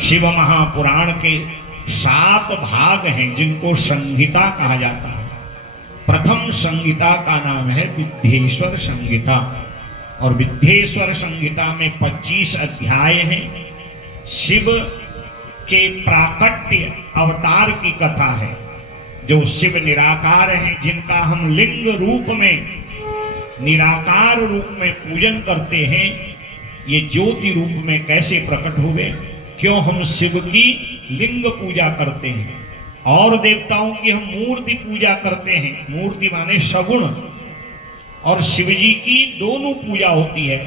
शिव महापुराण के 7 भाग हैं जिनको संहिता कहा जाता है। प्रथम संहिता का नाम है विद्येश्वर संहिता, और विद्येश्वर संहिता में 25 अध्याय हैं। शिव के प्राकट्य अवतार की कथा है। जो शिव निराकार हैं, जिनका हम लिंग रूप में, निराकार रूप में पूजन करते हैं, ये ज्योति रूप में कैसे प्रकट हुए, क्यों हम शिव की लिंग पूजा करते हैं और देवताओं की हम मूर्ति पूजा करते हैं। मूर्ति माने सगुण, और शिव जी की दोनों पूजा होती है,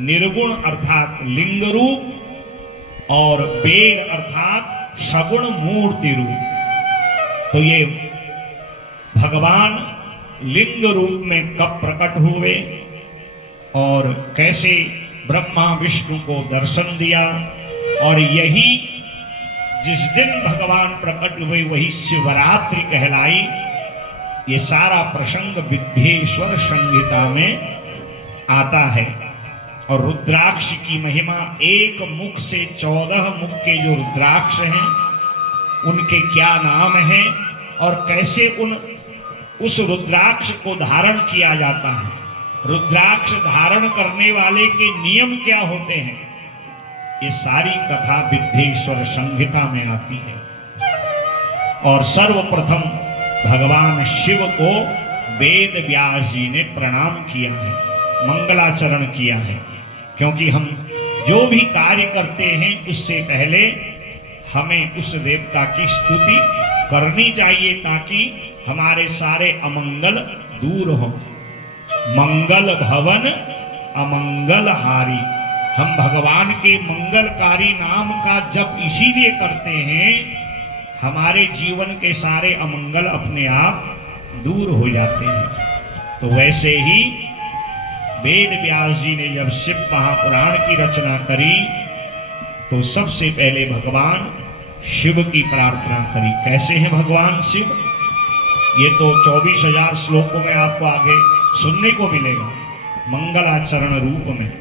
निर्गुण अर्थात लिंग रूप और बेर अर्थात सगुण मूर्ति रूप। तो ये भगवान लिंग रूप में कब प्रकट हुए और कैसे ब्रह्मा विष्णु को दर्शन दिया, और यही जिस दिन भगवान प्रकट हुए वही शिवरात्रि कहलाई। ये सारा प्रसंग विद्येश्वर संहिता में आता है। और रुद्राक्ष की महिमा, एक मुख से 14 मुख के जो रुद्राक्ष हैं उनके क्या नाम हैं और कैसे उस रुद्राक्ष को धारण किया जाता है, रुद्राक्ष धारण करने वाले के नियम क्या होते हैं, ये सारी कथा विद्येश्वर संहिता में आती है। और सर्वप्रथम भगवान शिव को वेद व्यास जी ने प्रणाम किया है, मंगलाचरण किया है। क्योंकि हम जो भी कार्य करते हैं उससे पहले हमें उस देवता की स्तुति करनी चाहिए, ताकि हमारे सारे अमंगल दूर हो। मंगल भवन अमंगल हारी। हम भगवान के मंगलकारी नाम का जप इसीलिए करते हैं, हमारे जीवन के सारे अमंगल अपने आप दूर हो जाते हैं। तो वैसे ही वेद व्यास जी ने जब शिव महापुराण की रचना करी तो सबसे पहले भगवान शिव की प्रार्थना करी। कैसे हैं भगवान शिव, ये तो 24,000 श्लोकों में आपको आगे सुनने को मिलेगा, मंगलाचरण रूप में।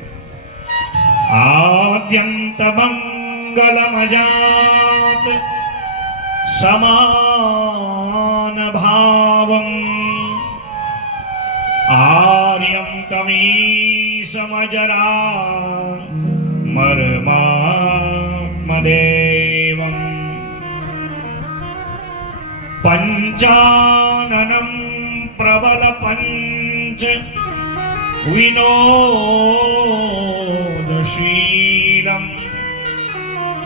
आद्यंत मंगलमजात समान भावं आर्यं कवीशमजरा मर्मात्मदेवं पंचाननं प्रबल पंच विनोदशीलं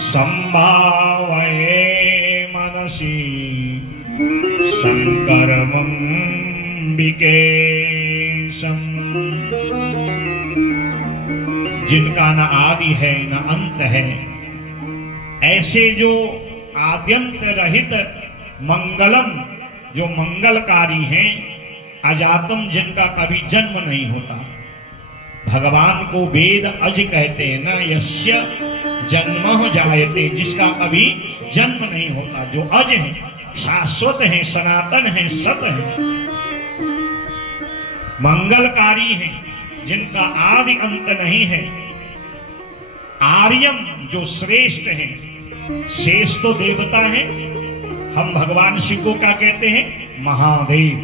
संभावये मनसि शंकरमंबिकेशं। जिनका न आदि है न अंत है, ऐसे जो आद्यंत रहित मंगलम, जो मंगलकारी हैं, अजातम, जिनका कभी जन्म नहीं होता। भगवान को वेद अज कहते हैं ना, यस्य जन्म जायते, जिसका कभी जन्म नहीं होता, जो अज है, शाश्वत है, सनातन है, सत है, मंगलकारी हैं, जिनका आदि अंत नहीं है। आर्यम, जो श्रेष्ठ है, शेष तो देवता है, हम भगवान शिव को क्या कहते हैं, महादेव,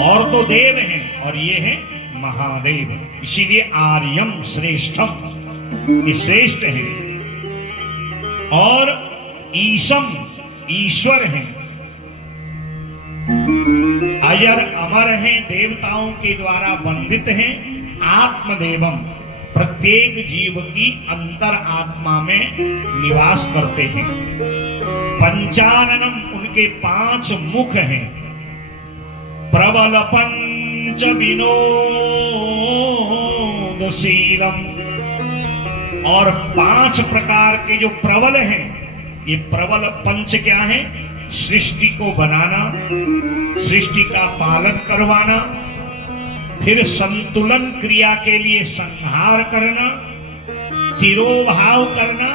और तो देव हैं और ये है महादेव, इसीलिए आर्यम श्रेष्ठम, ये श्रेष्ठ है। और ईशम, ईश्वर हैं, अजर अमर हैं, देवताओं के द्वारा वंदित हैं। आत्मदेवम, प्रत्येक जीव की अंतर आत्मा में निवास करते हैं। पंचाननम, उनके 5 मुख हैं। प्रबल पंच विनोदशीलम, और 5 प्रकार के जो प्रबल हैं, ये प्रबल पंच क्या है, सृष्टि को बनाना, सृष्टि का पालन करवाना, फिर संतुलन क्रिया के लिए संहार करना, तिरोभाव करना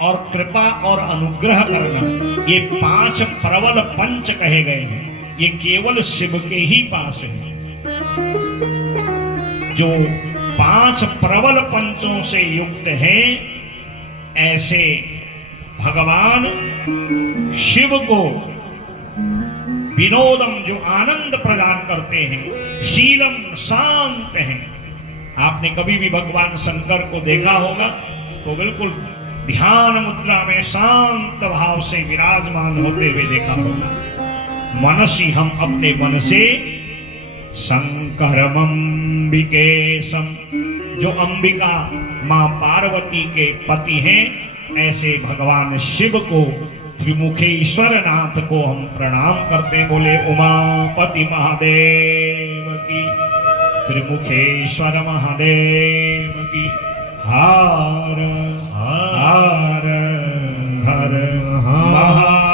और कृपा और अनुग्रह करना। ये 5 प्रबल पंच कहे गए हैं। ये केवल शिव के ही पास है। जो 5 प्रबल पंचों से युक्त हैं, ऐसे भगवान शिव को विनोदम, जो आनंद प्रदान करते हैं, शीलम, शांत हैं। आपने कभी भी भगवान शंकर को देखा होगा तो बिल्कुल ध्यान मुद्रा में शांत भाव से विराजमान होते हुए देखा होगा। मनसी, हम अपने मन से शंकरम अंबिकेशम, जो अंबिका मां पार्वती के पति हैं, ऐसे भगवान शिव को, त्रिमुखेश्वर नाथ को हम प्रणाम करते हैं। बोले उमापति महादेव की, त्रिमुखेश्वर महादेव की। हार हार हर महादेव।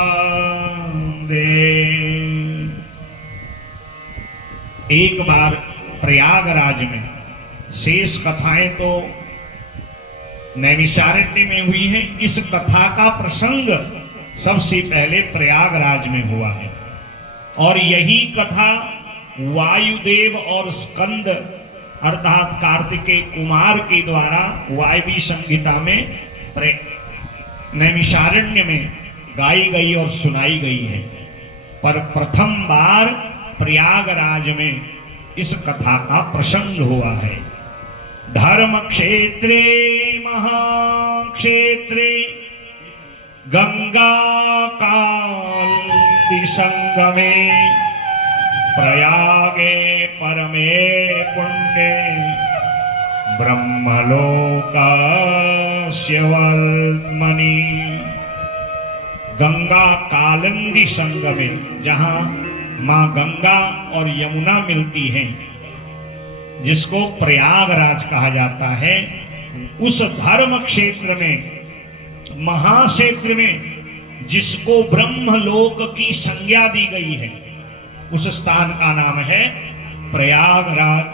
एक बार प्रयागराज में, शेष कथाएं तो नैमिषारण्य में हुई हैं, इस कथा का प्रसंग सबसे पहले प्रयागराज में हुआ है। और यही कथा वायुदेव और स्कंद अर्थात कार्तिकेय कुमार के द्वारा वायवी संहिता में नैमिषारण्य में गाई गई और सुनाई गई है। पर प्रथम बार प्रयागराज में इस कथा का प्रसंग हुआ है। धर्म क्षेत्रे महाक्षेत्रे गंगा कालिंदी संगमे, प्रयागे परमे पुण्ये, ब्रह्मलोकस्य वर्त्मनि। गंगा कालिंदी संगमे, जहां मां गंगा और यमुना मिलती हैं, जिसको प्रयागराज कहा जाता है, उस धर्म क्षेत्र में, महाक्षेत्र में, जिसको ब्रह्मलोक की संज्ञा दी गई है, उस स्थान का नाम है प्रयागराज।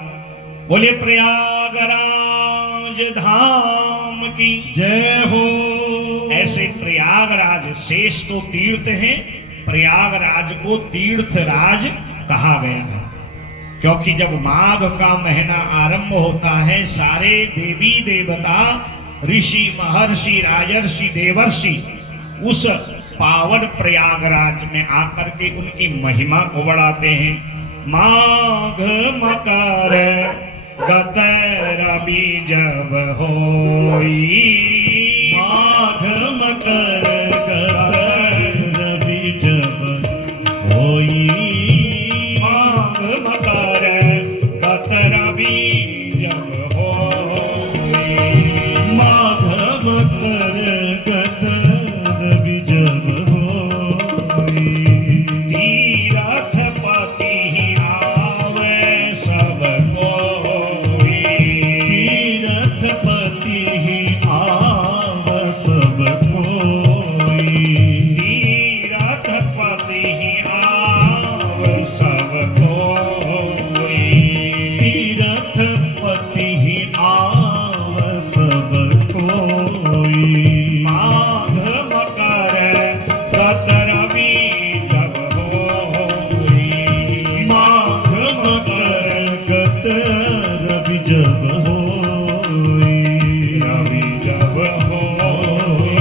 बोले प्रयागराज धाम की जय हो। ऐसे प्रयागराज, शेष तो तीर्थ हैं, प्रयागराज को तीर्थराज कहा गया है, क्योंकि जब माघ का महीना आरंभ होता है, सारे देवी देवता, ऋषि, महर्षि, राजर्षि, देवर्षि उस पावन प्रयागराज में आकर के उनकी महिमा को बढ़ाते हैं। माघ मकर गत रवि जब होई, माघ मकर गत रवि जब होई, माघ मकर गत रवि जब होई, माघ मकर गत रवि जब होई, तीर्थपति आवे सब कोई, तीर्थपति आवे सब कोई, तीर्थपति आवे सब कोई, तीर्थपति आवे सब कोई। माघ मकर गत रवि जब होई, माघ मकर गत रवि जब होई, रवि जब होई,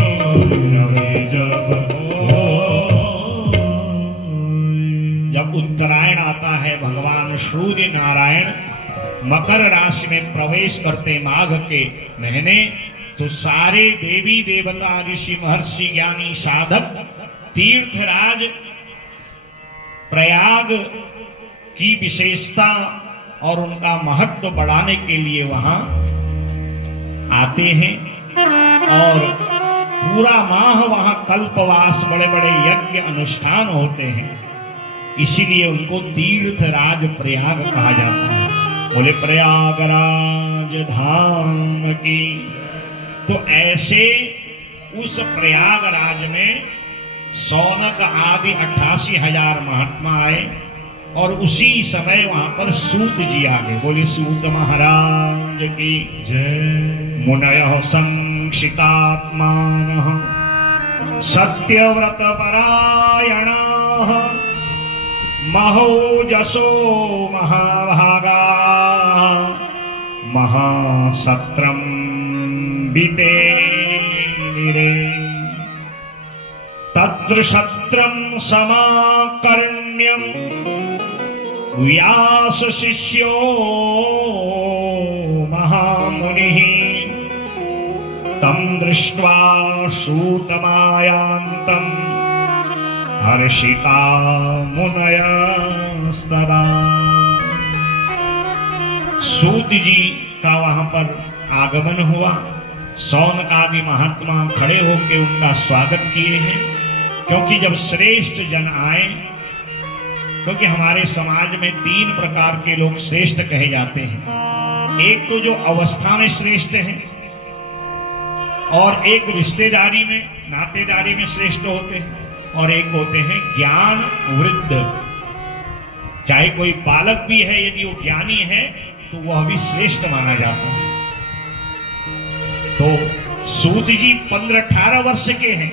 रवि जब होई। जब उत्तरायण आता है, भगवान सूर्य नारायण मकर राशि में प्रवेश करते माघ के महीने, तो सारे देवी देवता, ऋषि, महर्षि, ज्ञानी, साधक, तीर्थराज प्रयाग की विशेषता और उनका महत्व बढ़ाने के लिए वहां आते हैं। और पूरा माह वहां कल्पवास, बड़े बड़े यज्ञ अनुष्ठान होते हैं, इसीलिए उनको तीर्थराज प्रयाग कहा जाता है। बोले प्रयागराज धाम की। तो ऐसे उस प्रयागराज में सौनक आदि 88,000 महात्मा आए और उसी समय वहां पर सूत जी आ गए। बोले सूत महाराज की जय। मुनयः संक्षितात्मानः सत्यव्रत परायणाः महोजसो महाभागा महासत्रं विते तत्र शत्रं समाकर्ण्यं व्यास शिष्यो महामुनिः तं दृष्ट्वा सूतमायान्तं हर्षिता मुनयस्तदा। सूत जी का वहां पर आगमन हुआ। सौनक आदि महात्मा खड़े होकर उनका स्वागत किए हैं, क्योंकि जब श्रेष्ठ जन आए, क्योंकि हमारे समाज में 3 प्रकार के लोग श्रेष्ठ कहे जाते हैं। एक तो जो अवस्था में श्रेष्ठ हैं, और एक रिश्तेदारी में नातेदारी में श्रेष्ठ होते हैं, और एक होते हैं ज्ञान वृद्ध। चाहे कोई बालक भी है, यदि वो ज्ञानी है तो वह भी श्रेष्ठ माना जाता है। तो सूत जी 15-18 वर्ष के हैं,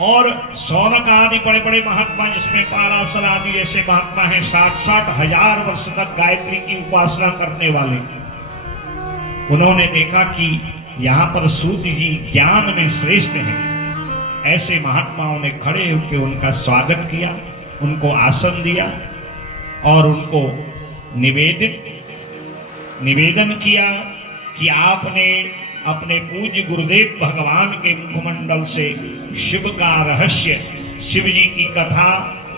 और सौनक आदि बड़े बड़े महात्मा, जिसमें पाराशर आदि ऐसे महात्मा हैं 60-60 हजार वर्ष तक गायत्री की उपासना करने वाले। उन्होंने देखा कि यहाँ पर सूत जी ज्ञान में श्रेष्ठ हैं। ऐसे महात्माओं ने खड़े होकर उनका स्वागत किया, उनको आसन दिया और उनको निवेदन किया कि आपने अपने पूज्य गुरुदेव भगवान के मुखमंडल से शिव का रहस्य, शिव जी की कथा,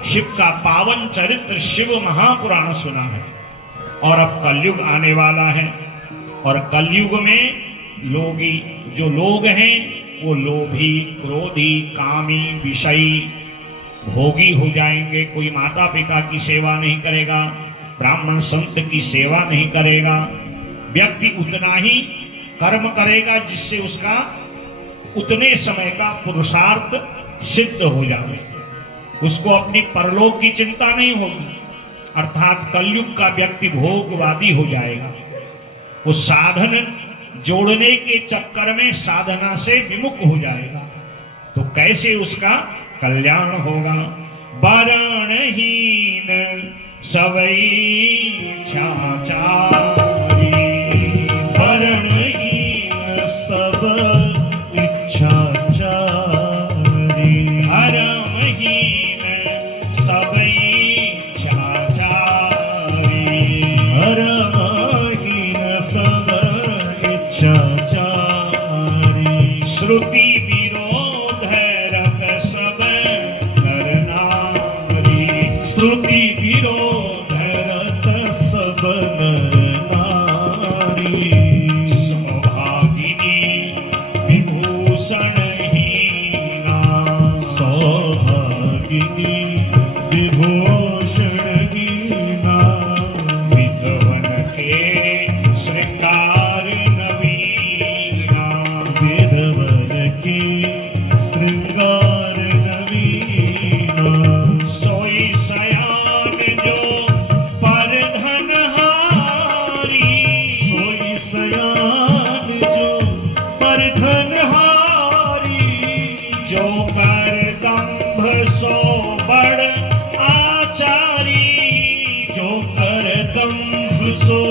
शिव का पावन चरित्र, शिव महापुराण सुना है, और अब कलयुग आने वाला है, और कलयुग में जो लोग हैं वो लोभी, क्रोधी, कामी, विषयी, भोगी हो जाएंगे। कोई माता पिता की सेवा नहीं करेगा, ब्राह्मण संत की सेवा नहीं करेगा। व्यक्ति उतना ही कर्म करेगा जिससे उसका उतने समय का पुरुषार्थ सिद्ध हो जाए, उसको अपनी परलोक की चिंता नहीं होगी। अर्थात कलयुग का व्यक्ति भोगवादी हो जाएगा। वो साधन जोड़ने के चक्कर में साधना से विमुख हो जाएगा। तो कैसे उसका कल्याण होगा? वरणहीन सबई इच्छाचारी, वरणहीन सब इच्छाचारी, धर्महीन सबई इच्छाचारी, धर्महीन सब इच्छाचारी, श्रुति विरोध रख सब नर नारी, श्रुति विरोध रख सब नर नारी, सौभागिनी विभूषण हीना, सौभागिनी विभूषण हीना, विधवन के श्रृंगार नवीना, विधवन के श्रृंगार नवीना, सोई सयान जो परधनहारी, सोई सयान जो परधनहारी, जो कर दंभ सो बड़ आचारी, जो कर दंभ सो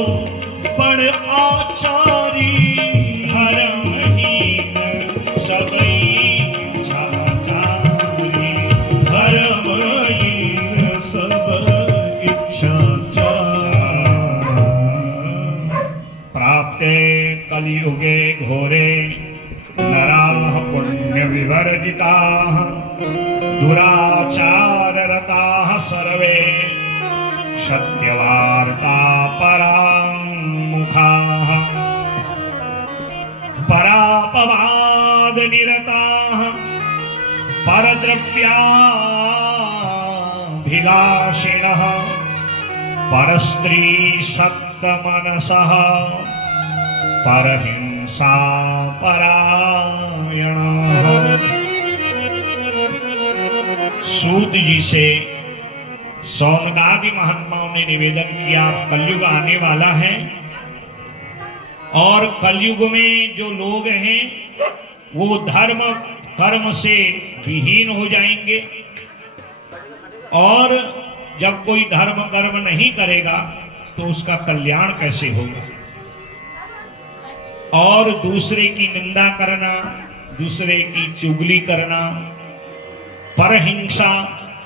बड़ आचारी, धर्महीन सबई इच्छाचारी, धर्महीन सब इच्छाचारी। प्राप्ते कलियुगे घोरे नराः पुण्य विवर्जिताः, दुराचार रताः सर्वे, सत्यवार्ता परामुखाः, परापवाद निरताः, परद्रव्याभिलाषिणः, परस्त्री सत्तमनसः, परहिंसा परायणः। सूत जी से सौनकादि महात्माओं ने निवेदन किया, कलयुग आने वाला है, और कलयुग में जो लोग हैं वो धर्म कर्म से विहीन हो जाएंगे, और जब कोई धर्म कर्म नहीं करेगा तो उसका कल्याण कैसे होगा? और दूसरे की निंदा करना, दूसरे की चुगली करना, परहिंसा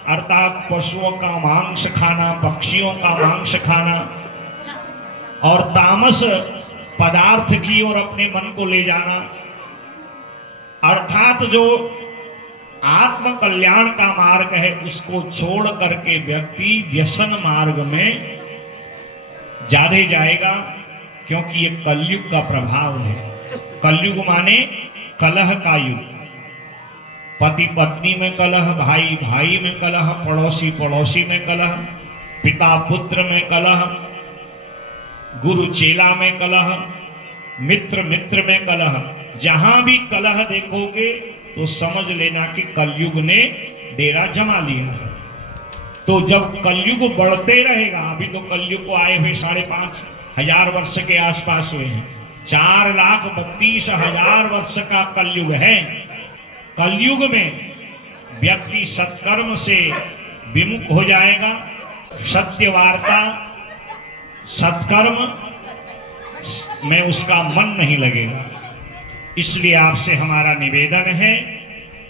अर्थात पशुओं का मांस खाना, पक्षियों का मांस खाना, और तामस पदार्थ की ओर अपने मन को ले जाना, अर्थात जो आत्म कल्याण का मार्ग है उसको छोड़ करके व्यक्ति व्यसन मार्ग में ज्यादा जाएगा, क्योंकि ये कलयुग का प्रभाव है। कलयुग माने कलह का युग। पति पत्नी में कलह, भाई भाई में कलह, पड़ोसी पड़ोसी में कलह, पिता पुत्र में कलह, गुरु चेला में कलह, मित्र मित्र में कलह। जहां भी कलह देखोगे तो समझ लेना कि कलयुग ने डेरा जमा लिया है। तो जब कलयुग बढ़ते रहेगा, अभी तो कलयुग को आए हुए 5,500 वर्ष के आसपास हुए हैं, 4,32,000 वर्ष का कलयुग है। कलयुग में व्यक्ति सत्कर्म से विमुख हो जाएगा, सत्य वार्ता सत्कर्म में उसका मन नहीं लगेगा। इसलिए आपसे हमारा निवेदन है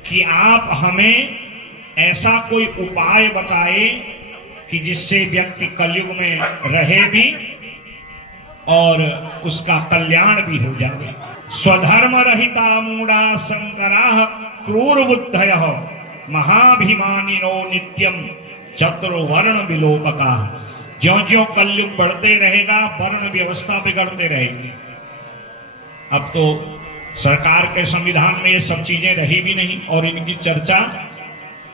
कि आप हमें ऐसा कोई उपाय बताए कि जिससे व्यक्ति कलयुग में रहे भी और उसका कल्याण भी हो जाए। स्वधर्म रहिता मूढ़ा शंकरा क्रूर बुद्धय महाभिमानिनो नित्यम चतुर्वर्ण विलोपका। ज्यों ज्यों कलयुग बढ़ते रहेगा वर्ण व्यवस्था बिगड़ते रहेगी। अब तो सरकार के संविधान में ये सब चीजें रही भी नहीं और इनकी चर्चा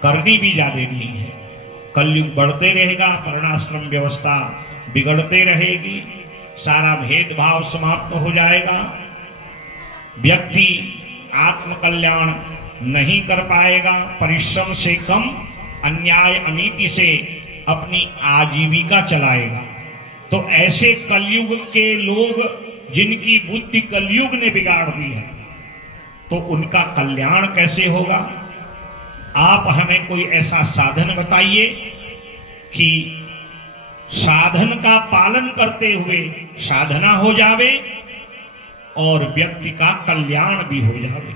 करनी भी ज्यादा नहीं है। कलयुग बढ़ते रहेगा, वर्णाश्रम व्यवस्था बिगड़ते रहेगी, सारा भेदभाव समाप्त हो जाएगा, व्यक्ति आत्म कल्याण नहीं कर पाएगा, परिश्रम से कम अन्याय अनीति से अपनी आजीविका चलाएगा। तो ऐसे कलयुग के लोग जिनकी बुद्धि कलयुग ने बिगाड़ दी है, तो उनका कल्याण कैसे होगा? आप हमें कोई ऐसा साधन बताइए कि साधन का पालन करते हुए साधना हो जावे और व्यक्ति का कल्याण भी हो जावे।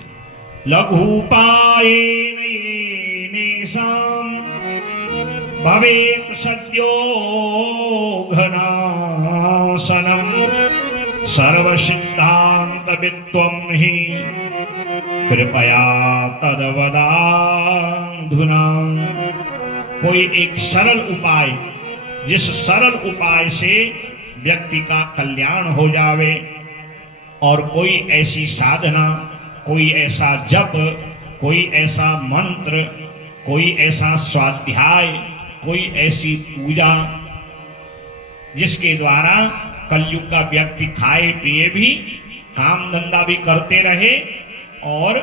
लघुपायेन येनेषां भवेत् सद्यो घनाशनं सर्वसिद्धान्तवित्वं हि कृपया तद्वदाधुना। कोई एक सरल उपाय, जिस सरल उपाय से व्यक्ति का कल्याण हो जावे, और कोई ऐसी साधना, कोई ऐसा जप, कोई ऐसा मंत्र, कोई ऐसा स्वाध्याय, कोई ऐसी पूजा जिसके द्वारा कलयुग का व्यक्ति खाए पिए भी, काम धंधा भी करते रहे और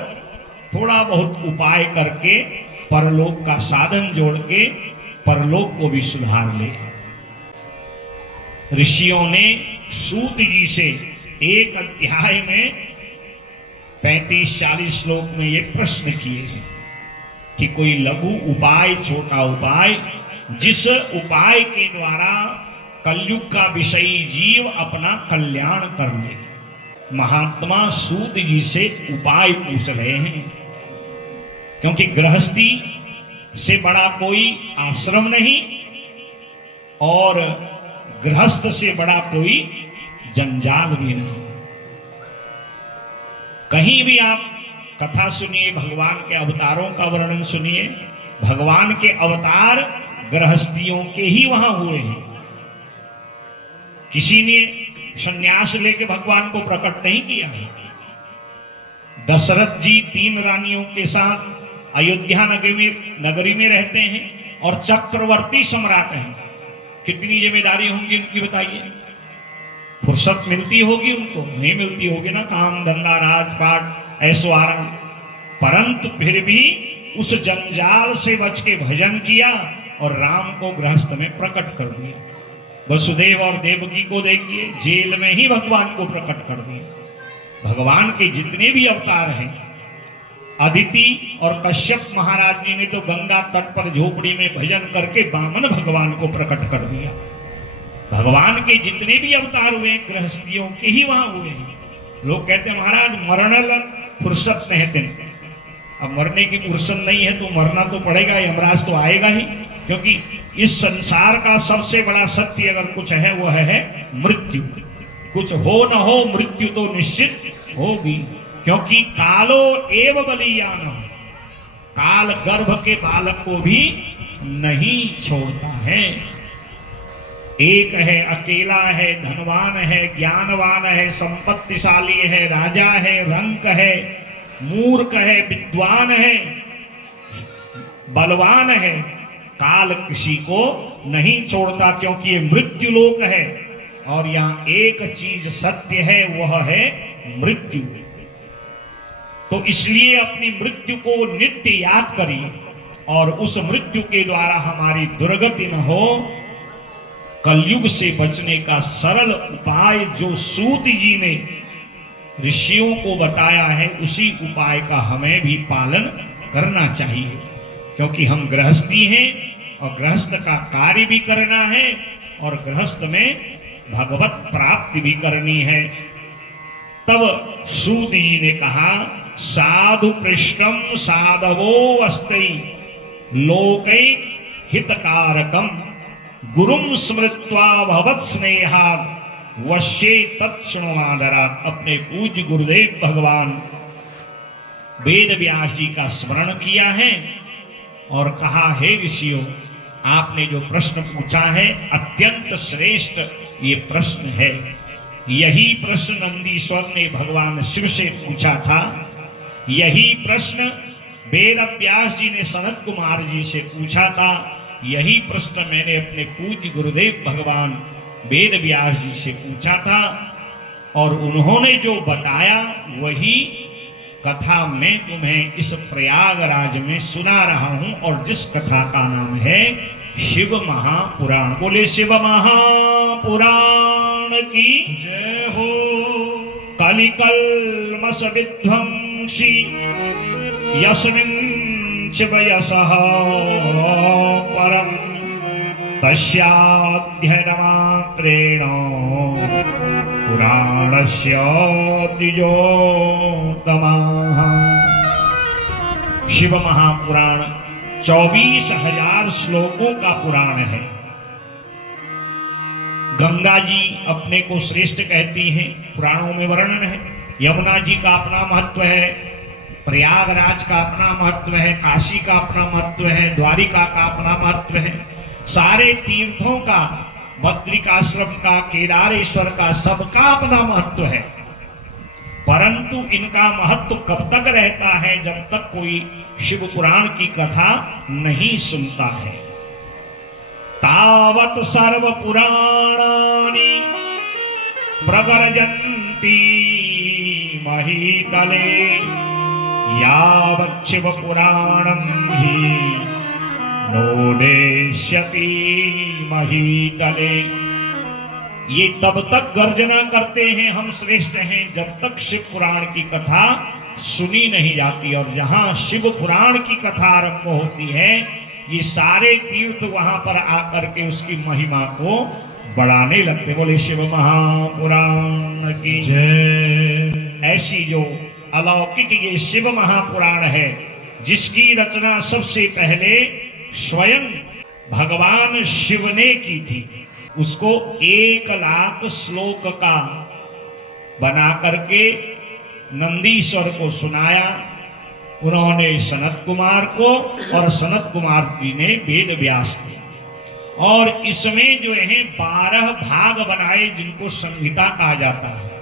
थोड़ा बहुत उपाय करके परलोक का साधन जोड़ के परलोक को भी सुधार ले। ऋषियों ने सूत जी से एक अध्याय में 35-40 श्लोक में ये प्रश्न किए हैं कि कोई लघु उपाय, छोटा उपाय, जिस उपाय के द्वारा कलयुग का विषयी जीव अपना कल्याण कर ले। महात्मा सूत जी से उपाय पूछ रहे हैं, क्योंकि गृहस्थी से बड़ा कोई आश्रम नहीं और गृहस्थ से बड़ा कोई जंजाल भी नहीं। कहीं भी आप कथा सुनिए, भगवान के अवतारों का वर्णन सुनिए, भगवान के अवतार गृहस्थियों के ही वहां हुए हैं। किसी ने संन्यास लेके भगवान को प्रकट नहीं किया है। दशरथ जी 3 रानियों के साथ अयोध्या नगरी में रहते हैं और चक्रवर्ती सम्राट हैं। कितनी जिम्मेदारी होंगी उनकी बताइए? फुर्सत मिलती होगी उनको? नहीं मिलती होगी ना, काम धंधा राजपाट ऐसो आराम। परंतु फिर भी उस जंजाल से बच के भजन किया और राम को गृहस्थ में प्रकट कर दिया। वसुदेव और देवकी को देखिए, जेल में ही भगवान को प्रकट कर दिया। भगवान के जितने भी अवतार हैं, अदिति और कश्यप महाराज जी ने तो गंगा तट पर झोपड़ी में भजन करके वामन भगवान को प्रकट कर दिया। भगवान के जितने भी अवतार हुए गृहस्थियों के ही वहां हुए हैं। लोग कहते हैं महाराज मरण फुर्सत नहीं दिन। अब मरने की फुर्सत नहीं है तो मरना तो पड़ेगा, यमराज तो आएगा ही, क्योंकि इस संसार का सबसे बड़ा सत्य अगर कुछ है वो है मृत्यु। कुछ हो न हो मृत्यु तो निश्चित होगी, क्योंकि कालो एव बलियान, काल गर्भ के बालक को भी नहीं छोड़ता है। एक है, अकेला है, धनवान है, ज्ञानवान है, संपत्तिशाली है, राजा है, रंक है, मूर्ख है, विद्वान है, बलवान है, काल किसी को नहीं छोड़ता, क्योंकि ये मृत्यु लोक है। और यहां एक चीज सत्य है, वह है मृत्यु। तो इसलिए अपनी मृत्यु को नित्य याद करिए, और उस मृत्यु के द्वारा हमारी दुर्गति न हो। कलयुग से बचने का सरल उपाय जो सूत जी ने ऋषियों को बताया है, उसी उपाय का हमें भी पालन करना चाहिए, क्योंकि हम गृहस्थी हैं और गृहस्थ का कार्य भी करना है, और गृहस्थ में भगवत प्राप्ति भी करनी है। तब सूत जी ने कहा, साधु पृष्ठम साधवो अस्ति लोकै हितकारकम गुरुम स्मृत्वा भवत् स्नेहात् वश्ये तत्क्षणमादरात्। अपने पूज्य गुरुदेव भगवान वेद व्यास जी का स्मरण किया है और कहा, हे ऋषियों, आपने जो प्रश्न पूछा है अत्यंत श्रेष्ठ ये प्रश्न है। यही प्रश्न नंदीश्वर ने भगवान शिव से पूछा था, यही प्रश्न वेद व्यास जी ने सनत कुमार जी से पूछा था, यही प्रश्न मैंने अपने पूज्य गुरुदेव भगवान वेद व्यास जी से पूछा था, और उन्होंने जो बताया वही कथा मैं तुम्हें इस प्रयागराज में सुना रहा हूं, और जिस कथा का नाम है शिव महापुराण। बोले शिव महापुराण की जय हो। कलिकल्मष विध्वंसी यस्मिन् शिव यशः परम तस्याध्ययनमात्रेण पुराणस्य द्विजोत्तमः। शिव महापुराण 24,000 श्लोकों का पुराण है। गंगा जी अपने को श्रेष्ठ कहती हैं, पुराणों में वर्णन है। यमुना जी का अपना महत्व है, प्रयागराज का अपना महत्व है, काशी का अपना महत्व है, द्वारिका का अपना महत्व है। सारे तीर्थों का, बद्रिकाश्रम का, केदारेश्वर का, सबका अपना महत्व है। परंतु इनका महत्व कब तक रहता है? जब तक कोई शिव पुराण की कथा नहीं सुनता है। तावत सर्व पुराणानि प्रगर्जन्ति महीतले यावत् शिव पुराणं हि नोदेष्यति महीतले। ये तब तक गर्जना करते हैं हम श्रेष्ठ हैं जब तक शिव पुराण की कथा सुनी नहीं जाती, और जहां शिव पुराण की कथा आरंभ होती है ये सारे तीर्थ वहां पर आकर के उसकी महिमा को बढ़ाने लगते। बोले शिव महापुराण की जय। ऐसी जो अलौकिक ये शिव महापुराण है, जिसकी रचना सबसे पहले स्वयं भगवान शिव ने की थी, उसको 1,00,000 श्लोक का बना करके नंदीश्वर को सुनाया। उन्होंने सनत कुमार को, और सनत कुमार जी ने वेद व्यास को। और इसमें जो है 12 भाग बनाए, जिनको संहिता कहा जाता है।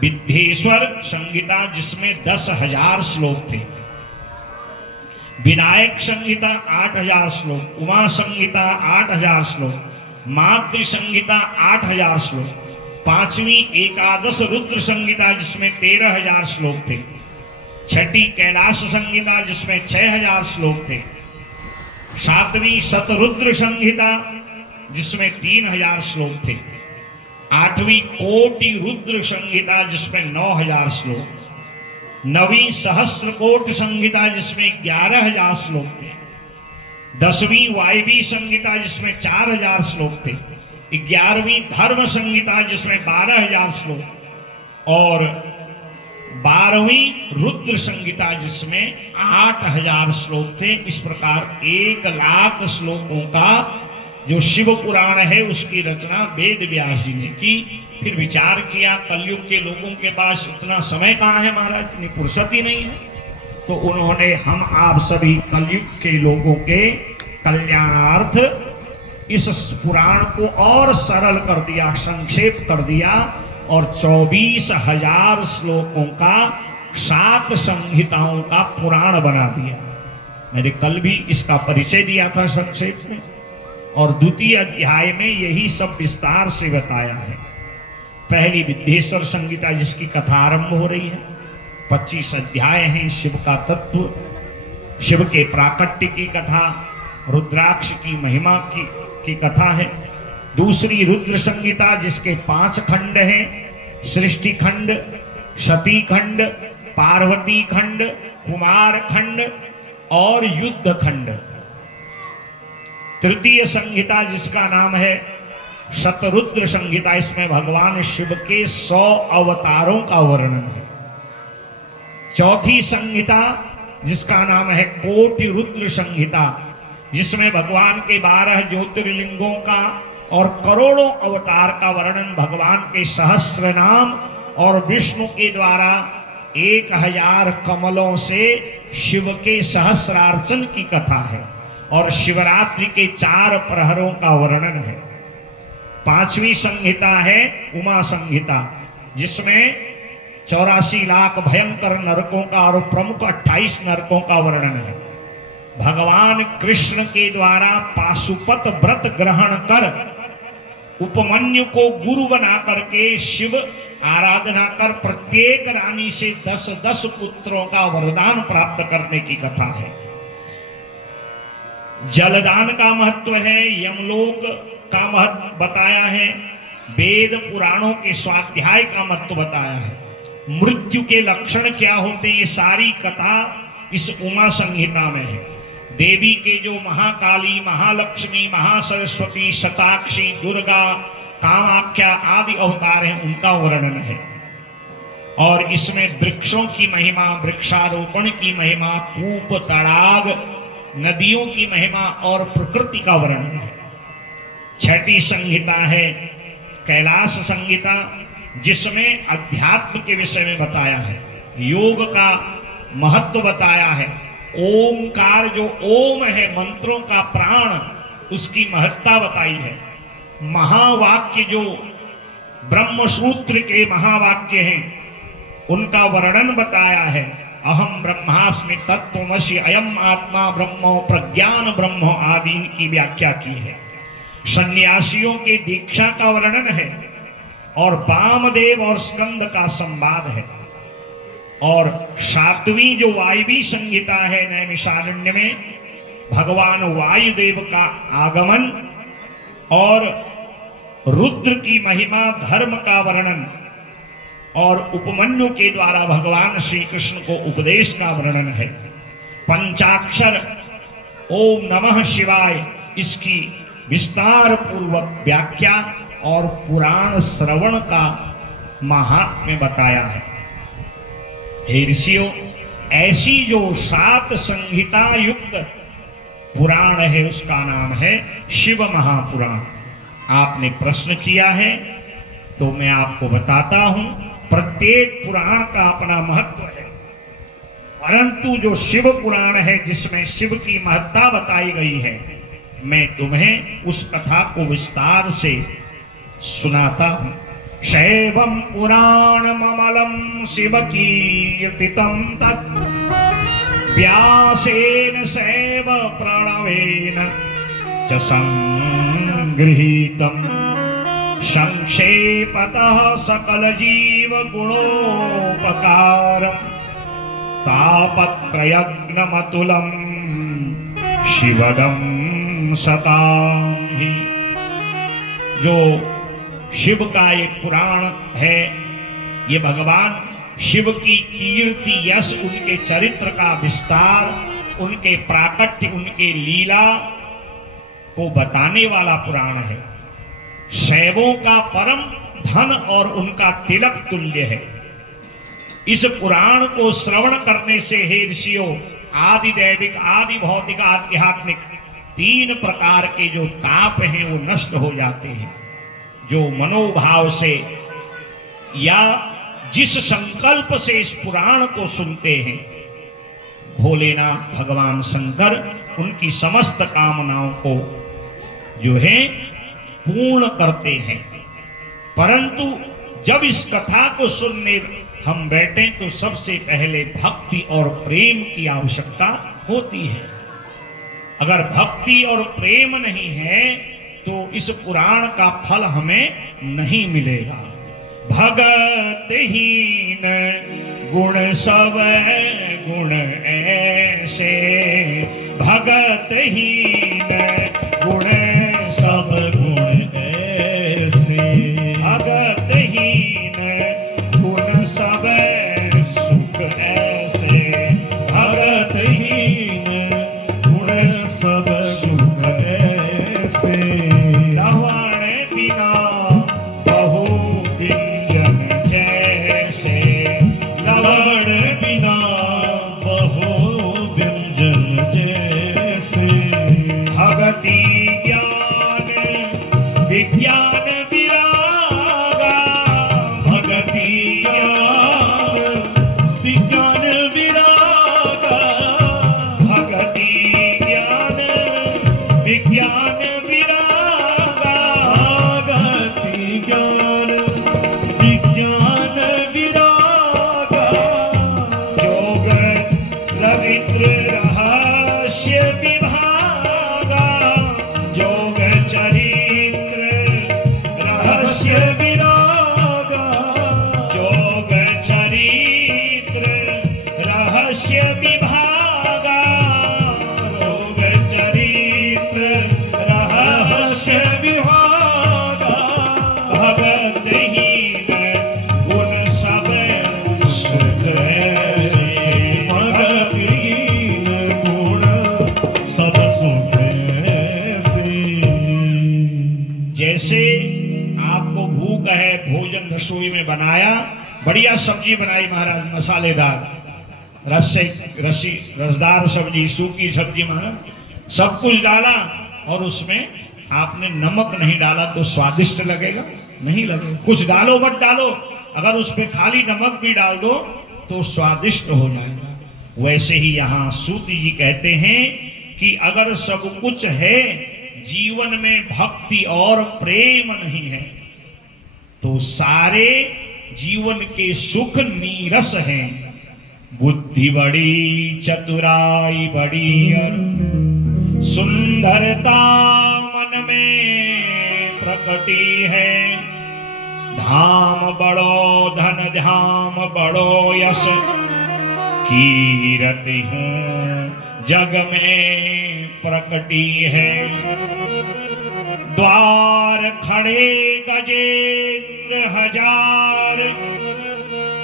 विद्येश्वर संहिता जिसमें 10,000 श्लोक थे, विनायक संहिता 8,000 श्लोक, उमा संहिता 8,000 श्लोक, मातृ संहिता 8,000 श्लोक, 5वीं एकादश रुद्र संहिता जिसमें 13,000 श्लोक थे, 6ठी कैलाश संहिता जिसमें 6,000 श्लोक थे, 7वीं शतरुद्र संहिता जिसमें 3,000 श्लोक थे, 8वीं कोटि रुद्र संहिता जिसमें 9,000 श्लोक, 9वीं सहस्त्रकोट संहिता जिसमें 11,000 श्लोक थे, 10वीं वायवी संहिता जिसमें 4,000 श्लोक थे, 11वीं धर्म संहिता जिसमें 12,000 श्लोक, और 12वीं रुद्र संहिता जिसमें 8000 श्लोक थे। इस प्रकार 1,00,000 श्लोकों का जो शिव पुराण है उसकी रचना वेद व्यास जी ने की। फिर विचार किया कलयुग के लोगों के पास उतना समय कहाँ है महाराज, इतनी फुर्सत ही नहीं है। तो उन्होंने हम आप सभी कलयुग के लोगों के कल्याणार्थ इस पुराण को और सरल कर दिया, संक्षेप कर दिया और 24,000 श्लोकों का 7 संहिताओं का पुराण बना दिया। मैंने कल भी इसका परिचय दिया था संक्षेप में, और द्वितीय अध्याय में यही सब विस्तार से बताया है। पहली विद्येश्वर संहिता जिसकी कथा आरंभ हो रही है, 25 अध्याय हैं। शिव का तत्व, शिव के प्राकट्य की कथा, रुद्राक्ष की महिमा की कथा है। दूसरी रुद्र संहिता जिसके 5 खंड हैं, सृष्टि खंड, सती खंड, पार्वती खंड, कुमार खंड और युद्ध खंड। तृतीय संहिता जिसका नाम है शतरुद्र संहिता, इसमें भगवान शिव के 100 अवतारों का वर्णन है। चौथी संहिता जिसका नाम है कोटि रुद्र संहिता, जिसमें भगवान के 12 ज्योतिर्लिंगों का और करोड़ों अवतार का वर्णन, भगवान के सहस्र नाम और विष्णु के द्वारा 1000 कमलों से शिव के सहस्रार्चन की कथा है और शिवरात्रि के 4 प्रहरों का वर्णन है। 5वीं संहिता है उमा संहिता, जिसमें 84 लाख भयंकर नरकों का और प्रमुख 28 नरकों का वर्णन है। भगवान कृष्ण के द्वारा पाशुपत व्रत ग्रहण कर उपमन्यु को गुरु बना करके शिव आराधना कर प्रत्येक रानी से 10-10 पुत्रों का वरदान प्राप्त करने की कथा है। जलदान का महत्व है, यमलोक का महत्व बताया है, वेद पुराणों के स्वाध्याय का महत्व बताया है, मृत्यु के लक्षण क्या होते हैं, ये सारी कथा इस उमा संहिता में है। देवी के जो महाकाली, महालक्ष्मी, महासरस्वती, शताक्षी, दुर्गा, कामाख्या आदि अवतार हैं, उनका वर्णन है। और इसमें वृक्षों की महिमा, वृक्षारोपण की महिमा, कूप, तड़ाग, नदियों की महिमा और प्रकृति का वर्णन है। 6ठी संहिता है कैलाश संहिता, जिसमें अध्यात्म के विषय में बताया है, योग का महत्व बताया है, ओमकार जो ओम है मंत्रों का प्राण, उसकी महत्ता बताई है, महावाक्य जो ब्रह्मसूत्र के महावाक्य हैं उनका वर्णन बताया है, अहम ब्रह्मास्मि तत्त्वमसि अयम आत्मा ब्रह्मो प्रज्ञान ब्रह्मो आदि की व्याख्या की है। सन्यासियों के दीक्षा का वर्णन है और वामदेव और स्कंद का संवाद है। और 7वीं जो वायवी संहिता है नैमिषारण्य में, भगवान वायुदेव का आगमन और रुद्र की महिमा, धर्म का वर्णन और उपमन्यु के द्वारा भगवान श्री कृष्ण को उपदेश का वर्णन है। पंचाक्षर ओम नमः शिवाय, इसकी विस्तार पूर्वक व्याख्या और पुराण श्रवण का महात्म्य बताया है। हे ऋषियों, ऐसी जो 7 संहिता युक्त पुराण है उसका नाम है शिव महापुराण। आपने प्रश्न किया है तो मैं आपको बताता हूं, प्रत्येक पुराण का अपना महत्व है, परंतु जो शिव पुराण है जिसमें शिव की महत्ता बताई गई है, मैं तुम्हें उस कथा को विस्तार से सुनाता हूं। शैवं पुराणममलं शिवकीर्तितं तत् व्यासेन शैव प्रणवेन च संगृहीतं संक्षेपतः सकल जीव गुणोपकारं तापत्रयज्ञमतुलं शिवदं सताहि। जो शिव का एक पुराण है, ये भगवान शिव की कीर्ति, यश, उनके चरित्र का विस्तार, उनके प्राकट्य, उनके लीला को बताने वाला पुराण है। शैवों का परम धन और उनका तिलक तुल्य है। इस पुराण को श्रवण करने से हे ऋषियों आदि दैविक आदि भौतिक आध्यात्मिक तीन प्रकार के जो ताप हैं वो नष्ट हो जाते हैं। जो मनोभाव से या जिस संकल्प से इस पुराण को सुनते हैं, भोलेनाथ भगवान शंकर उनकी समस्त कामनाओं को जो है पूर्ण करते हैं। परंतु जब इस कथा को सुनने हम बैठे तो सबसे पहले भक्ति और प्रेम की आवश्यकता होती है। अगर भक्ति और प्रेम नहीं है तो इस पुराण का फल हमें नहीं मिलेगा। भगतहीन गुण सब गुण ऐसे, भगतहीन गुण सब गुण ऐसे, भगतहीन गुण सब सुख ऐसे, भगतहीन गुण सब सुख ऐसे, रावण बिना बहु व्यंजन जैसे, रावण बिना बहु व्यंजन जैसे, भगति ज्ञान विज्ञान विरागा, भगति ज्ञान विज्ञान विरागा, भगति ज्ञान विज्ञान विरागा, भगति ज्ञान विज्ञान विरागा, जोग रविन्द्र रहस्य विभागा, जोग चरित्र रहस्य विरागा, जोग चरित्र रहस्य विभागा, जोग चरित्र रहस्य विभागा, भगतहीन गुण सब सुख ऐसे, भगतहीन गुण सब सुख ऐसे। जैसे आपको भूख है, भोजन रसोई में बनाया, बढ़िया सब्जी बनाई महाराज, मसालेदार रसदार सब्जी, सूखी सब्जी महाराज, सब कुछ डाला और उसमें आपने नमक नहीं डाला तो स्वादिष्ट लगेगा? नहीं लगेगा। कुछ डालो मत डालो, अगर उस पे खाली नमक भी डाल दो तो स्वादिष्ट हो जाएगा। वैसे ही यहाँ सूत जी कहते हैं कि अगर सब कुछ है, जीवन में भक्ति और प्रेम नहीं है तो सारे जीवन के सुख नीरस हैं। बुद्धि बड़ी चतुराई बड़ी और सुंदरता मन में प्रकटी है, धाम बड़ो धन धाम बड़ो यश, कीरति हूँ जग में प्रकटी है। द्वार खड़े गजेंद्र हजार,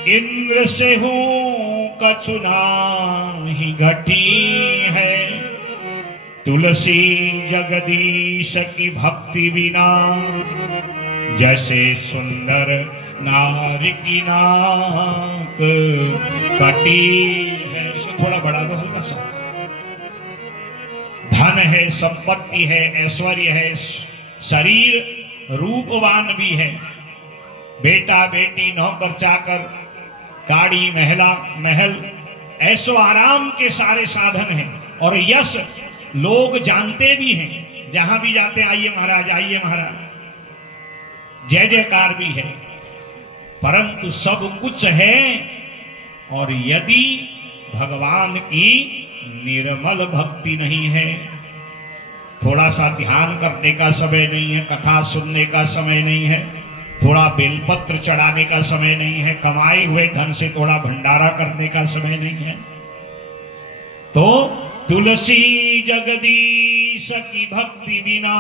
इंद्र से हूँ कछु नाही घटी है। तुलसी जगदीश की भक्ति बिना, जैसे सुंदर नारी की नाक कटी है। इसको थोड़ा बढ़ा दो हल्का सा। धन है, संपत्ति है, ऐश्वर्य है, शरीर रूपवान भी है, बेटा बेटी नौकर चाकर, गाड़ी महल ऐसो आराम के सारे साधन हैं, और यश लोग जानते भी हैं, जहां भी जाते हैं आइए महाराज, जय जयकार भी है। परंतु सब कुछ है और यदि भगवान की निर्मल भक्ति नहीं है, थोड़ा सा ध्यान करने का समय नहीं है, कथा सुनने का समय नहीं है, थोड़ा बेलपत्र चढ़ाने का समय नहीं है, कमाए हुए धन से थोड़ा भंडारा करने का समय नहीं है, तो तुलसी जगदीश की भक्ति बिना,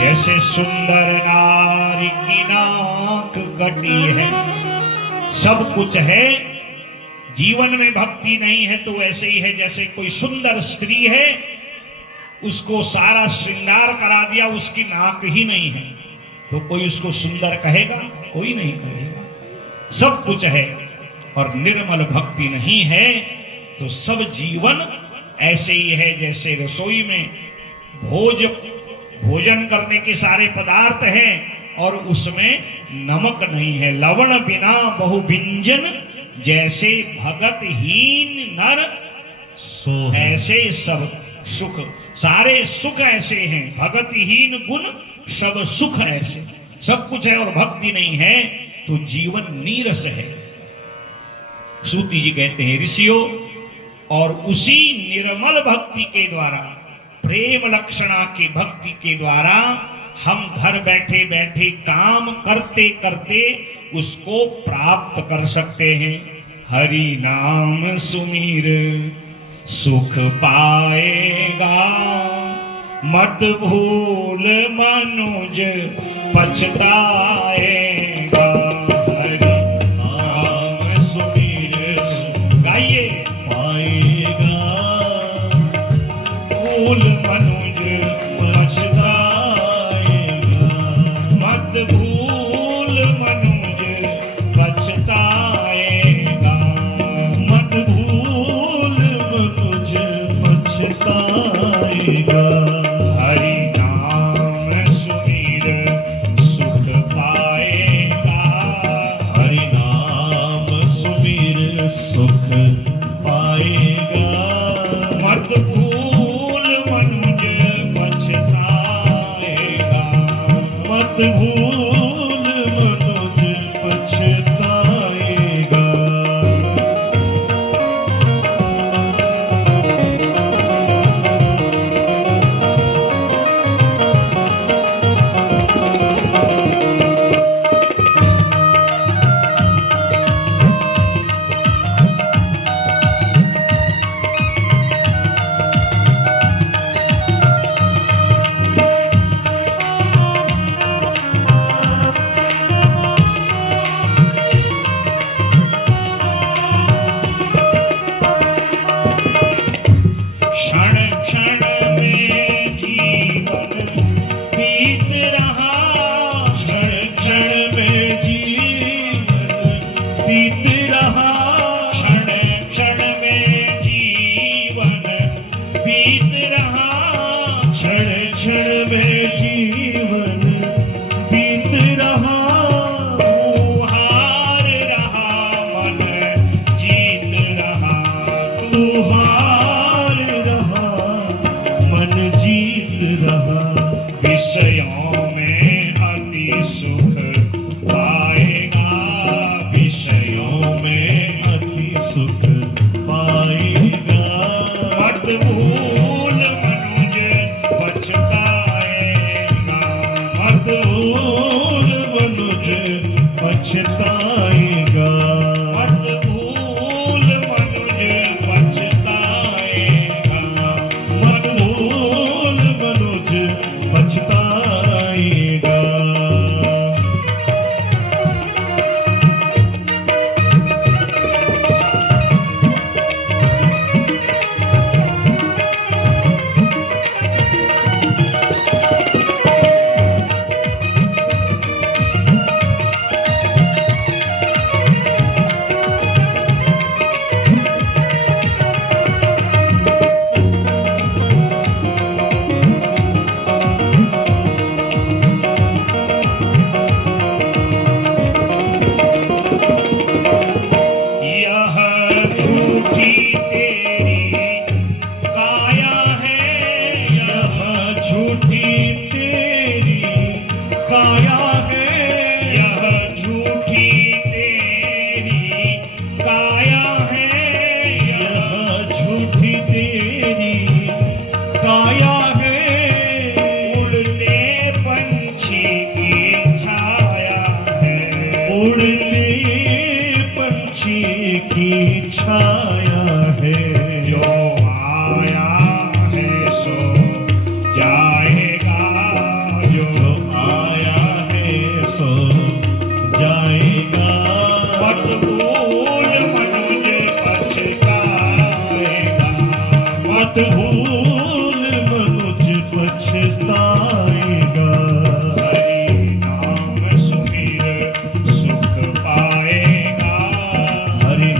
जैसे सुंदर नारी की नाक कटी है। सब कुछ है, जीवन में भक्ति नहीं है तो ऐसे ही है जैसे कोई सुंदर स्त्री है, उसको सारा श्रृंगार करा दिया, उसकी नाक ही नहीं है, तो कोई उसको सुंदर कहेगा? कोई नहीं कहेगा। सब कुछ है और निर्मल भक्ति नहीं है तो सब जीवन ऐसे ही है जैसे रसोई में भोजन करने के सारे पदार्थ हैं और उसमें नमक नहीं है। लवण बिना बहु व्यंजन, जैसे भगतहीन नर सो ऐसे सब सुख। सारे सुख ऐसे हैं, भगतहीन गुण सब सुख ऐसे। सब कुछ है और भक्ति नहीं है तो जीवन नीरस है। सूती जी कहते हैं ऋषियों, और उसी निर्मल भक्ति के द्वारा, प्रेम लक्षणा की भक्ति के द्वारा हम घर बैठे बैठे काम करते करते उसको प्राप्त कर सकते हैं। हरि नाम सुमीर सुख पाएगा, मत भूल मनुज पछताएगा। हरि नाम सुमीर गाइए पाएगा, भूल मनुज पछताएगा, मत भूल मनुज पछताएगा, मत भूल मनुज पछताएगा। हरि नाम सुमीर सुख पाएगा, हरि नाम सुमीर सुख पाएगा, मत भूल मनुज पछताएगा, मत भूल मनुज पछताएगा। क्षण क्षण में जीवन बीत रहा, क्षण क्षण में जीवन बीत रहा, क्षण क्षण में जीवन बीत रहा, क्षण क्षण में जीवन बीत रहा। तू हार रहा मन जीत रहा, तू हार रहा मन जीत रहा। विषयों में अति सुख पाएगा, विषयों में अति सुख पाएगा, मत भूल मनुज पछताएगा, मत भूल मनुज पछताएगा, मत भूल मनुज पछताएगा, मत भूल मनुज पछताएगा। यह झूठी तेरी काया है, यह झूठी तेरी काया है, यह झूठी तेरी काया है, यह झूठी तेरी काया है। उड़ते पंछी की छाया है, उड़ते पंछी की छाया है। जो आया है सो जाएगा, जो आया है सो जाएगा, मत भूल मनुज पछताएगा, मत भूल मनुज पछताएगा। हरि नाम सुमीर सुख पाएगा, हरि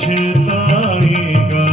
पछताएगा।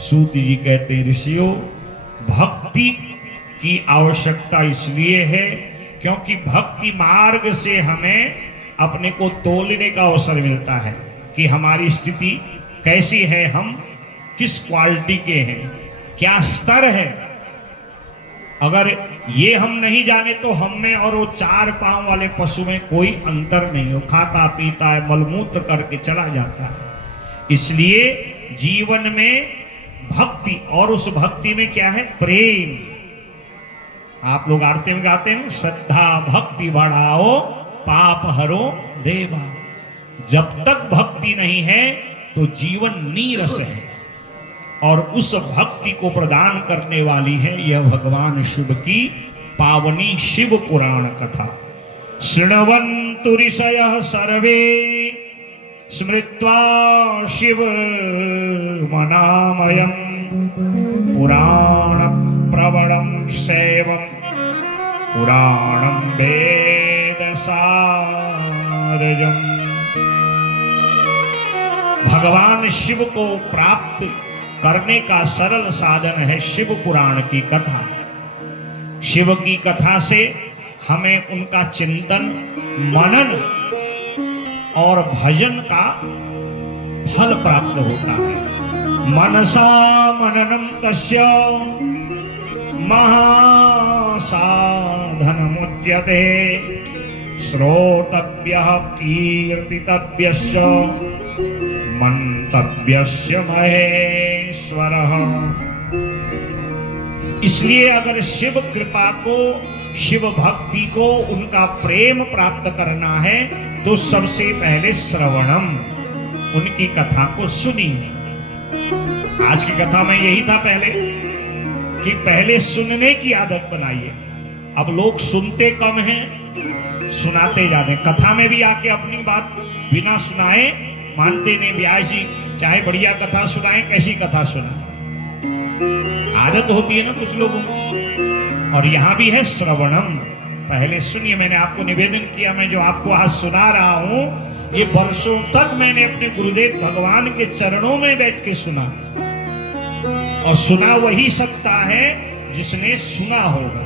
सूत जी कहते हैं, ऋषियों भक्ति की आवश्यकता इसलिए है क्योंकि भक्ति मार्ग से हमें अपने को तोलने का अवसर मिलता है कि हमारी स्थिति कैसी है, हम किस क्वालिटी के हैं, क्या स्तर है। अगर ये हम नहीं जाने तो हम में और वो चार पांव वाले पशु में कोई अंतर नहीं हो, खाता पीता है, मलमूत्र करके चला जाता है। इसलिए जीवन में भक्ति, और उस भक्ति में क्या है, प्रेम। आप लोग आरती में गाते हैं, श्रद्धा भक्ति बढ़ाओ पाप हरो देवा। जब तक भक्ति नहीं है तो जीवन नीरस है, और उस भक्ति को प्रदान करने वाली है यह भगवान शिव की पावनी शिव पुराण कथा। शृण्वन्तु ऋषयः सर्वे स्मृत्वा शिव मनामयम् पुराण प्रवणं सेवं पुराणं वेद सारजम्। भगवान शिव को प्राप्त करने का सरल साधन है शिव पुराण की कथा। शिव की कथा से हमें उनका चिंतन, मनन और भजन का फल प्राप्त होता है। मनसा मननम तस्य महासाधनमुच्यते श्रोतव्यः कीर्तितव्यस्य मंतव्यस्य महेश्वरः। इसलिए अगर शिव कृपा को, शिव भक्ति को, उनका प्रेम प्राप्त करना है तो सबसे पहले श्रवणम, उनकी कथा को सुनिए। आज की कथा में यही था पहले कि पहले सुनने की आदत बनाइए। अब लोग सुनते कम हैं, सुनाते ज्यादा। कथा में भी आके अपनी बात बिना सुनाए मानते नहीं। व्यास जी चाहे बढ़िया कथा सुनाए, कैसी कथा सुनाए, आदत होती है ना कुछ लोगों को। और यहां भी है श्रवणम, पहले सुनिए। मैंने आपको निवेदन किया, मैं जो आपको आज सुना रहा हूं ये वर्षों तक मैंने अपने गुरुदेव भगवान के चरणों में बैठ के सुना, और सुना वही सकता है जिसने सुना होगा।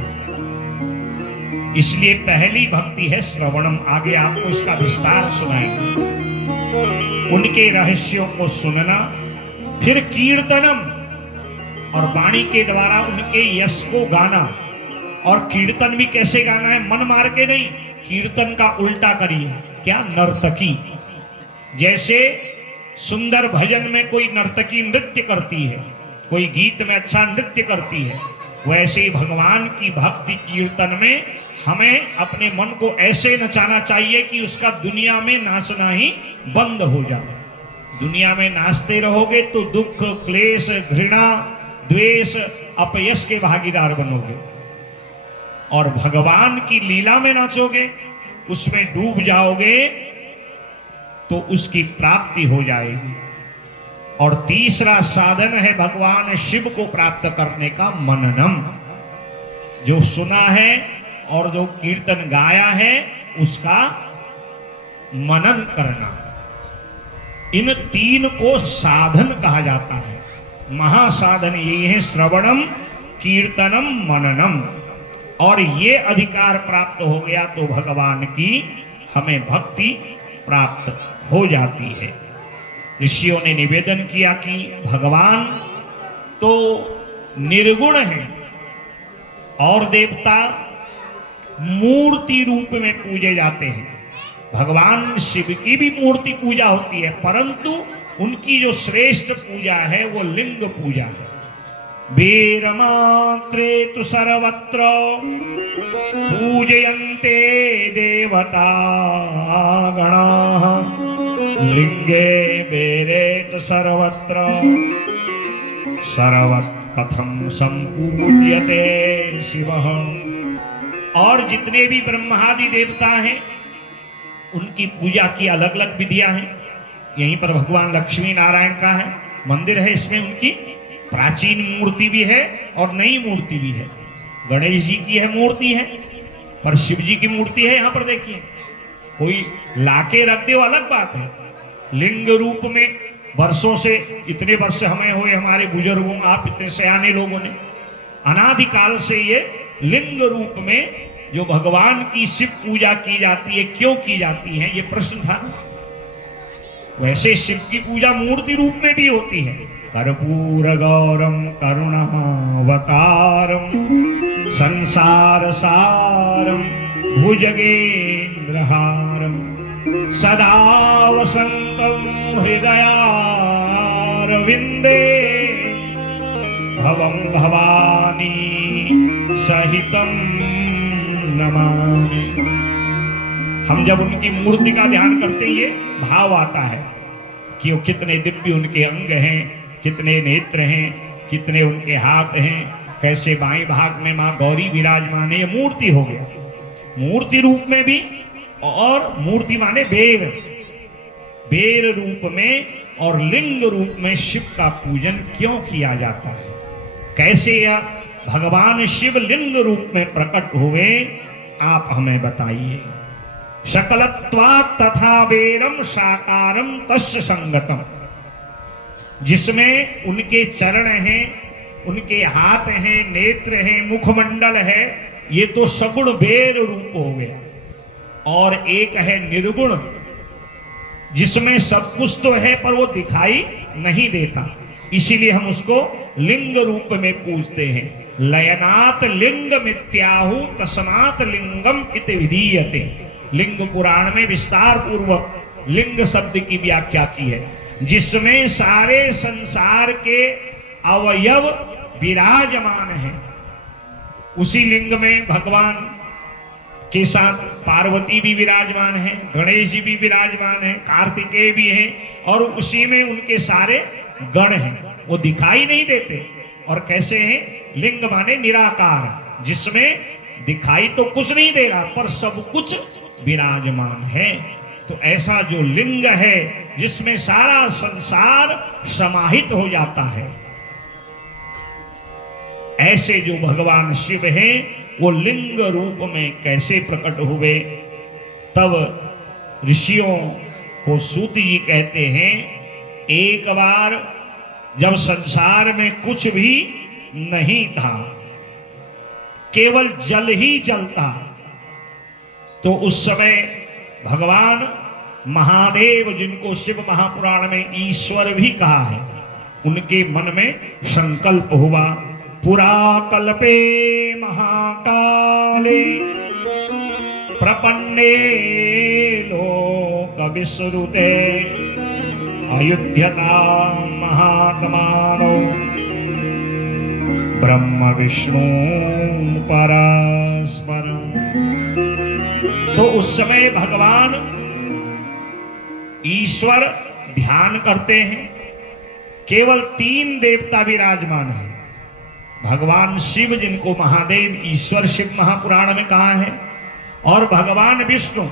इसलिए पहली भक्ति है श्रवणम। आगे आपको इसका विस्तार सुनाएंगे। उनके रहस्यों को सुनना, फिर कीर्तनम, और वाणी के द्वारा उनके यश को गाना। और कीर्तन भी कैसे गाना है? मन मार के नहीं, कीर्तन का उल्टा करिए। क्या? नर्तकी। जैसे सुंदर भजन में कोई नर्तकी नृत्य करती है, कोई गीत में अच्छा नृत्य करती है, वैसे ही भगवान की भक्ति कीर्तन में हमें अपने मन को ऐसे नचाना चाहिए कि उसका दुनिया में नाचना ही बंद हो जाए। दुनिया में नाचते रहोगे तो दुख, क्लेश, घृणा, द्वेष, अपयश के भागीदार बनोगे। और भगवान की लीला में नाचोगे, उसमें डूब जाओगे तो उसकी प्राप्ति हो जाएगी। और तीसरा साधन है भगवान शिव को प्राप्त करने का मननम। जो सुना है और जो कीर्तन गाया है उसका मनन करना। इन तीन को साधन कहा जाता है। महासाधन यही है, श्रवणम, कीर्तनम, मननम। और ये अधिकार प्राप्त हो गया तो भगवान की हमें भक्ति प्राप्त हो जाती है। ऋषियों ने निवेदन किया कि भगवान तो निर्गुण है और देवता मूर्ति रूप में पूजे जाते हैं। भगवान शिव की भी मूर्ति पूजा होती है, परंतु उनकी जो श्रेष्ठ पूजा है वो लिंग पूजा है। वीरमात्रे तु सर्वत्र पूजयन्ते देवता गणाः, लिंगे बेरे च सर्वत्र सर्वत् कथं संपूज्यते शिवः। और जितने भी ब्रह्मादि देवता हैं उनकी पूजा की अलग अलग विधियां हैं। यहीं पर भगवान लक्ष्मी नारायण का है मंदिर है, इसमें उनकी प्राचीन मूर्ति भी है और नई मूर्ति भी है। गणेश जी की है मूर्ति है, पर शिव जी की मूर्ति है। यहाँ पर देखिए, कोई लाके रख दे वो अलग बात है। लिंग रूप में वर्षों से, इतने वर्ष हमें हुए हमारे बुजुर्गों, आप इतने सयाने लोगों ने, अनादिकाल से ये लिंग रूप में जो भगवान की शिव पूजा की जाती है, क्यों की जाती है ये प्रश्न था। वैसे शिव की पूजा मूर्ति रूप में भी होती है। कर्पूर गौरम करुणावतारम संसार सारम भुजगेन्द्रहारम सदा वसंतम हृदयारविंदे भवम भवानी सहितम नमामि। हम जब उनकी मूर्ति का ध्यान करते हैं, ये भाव आता है कि वो कितने दिव्य उनके अंग हैं, कितने नेत्र हैं, कितने उनके हाथ हैं, कैसे बाएं भाग में मां गौरी विराजमान है। ये मूर्ति हो गया, मूर्ति रूप में भी। और मूर्ति माने बेर, बेर रूप में और लिंग रूप में शिव का पूजन क्यों किया जाता है? कैसे यह भगवान शिव लिंग रूप में प्रकट हुए, आप हमें बताइए। सकलत्वात् तथा बेरम साकारम तस्य संगतम। जिसमें उनके चरण हैं, उनके हाथ हैं, नेत्र हैं, मुखमंडल है, ये तो सगुण बेर रूप हो गया। और एक है निर्गुण, जिसमें सब कुछ तो है पर वो दिखाई नहीं देता, इसीलिए हम उसको लिंग रूप में पूजते हैं। लयनात् लिंग मित्याहु तस्मात् लिंगम इति विधीयते। लिंग पुराण में विस्तार पूर्वक लिंग शब्द की व्याख्या की है, जिसमें सारे संसार के अवयव विराजमान हैं। उसी लिंग में भगवान के साथ पार्वती भी विराजमान है, गणेश जी भी विराजमान है, कार्तिकेय भी हैं, और उसी में उनके सारे गण हैं। वो दिखाई नहीं देते। और कैसे हैं? लिंग माने निराकार, जिसमें दिखाई तो कुछ नहीं दे रहा पर सब कुछ विराजमान है। तो ऐसा जो लिंग है जिसमें सारा संसार समाहित हो जाता है, ऐसे जो भगवान शिव हैं वो लिंग रूप में कैसे प्रकट हुए? तब ऋषियों को सूत जी कहते हैं, एक बार जब संसार में कुछ भी नहीं था, केवल जल ही जल था, तो उस समय भगवान महादेव, जिनको शिव महापुराण में ईश्वर भी कहा है, उनके मन में संकल्प हुआ, पुरा कल्पे महाकाले प्रपन्ने लोक विश्रुते अयुध्यता महात्मानो ब्रह्म विष्णु परस्पर। तो उस समय भगवान ईश्वर ध्यान करते हैं, केवल 3 देवता विराजमान है, भगवान शिव जिनको महादेव ईश्वर शिव महापुराण में कहा है, और भगवान विष्णु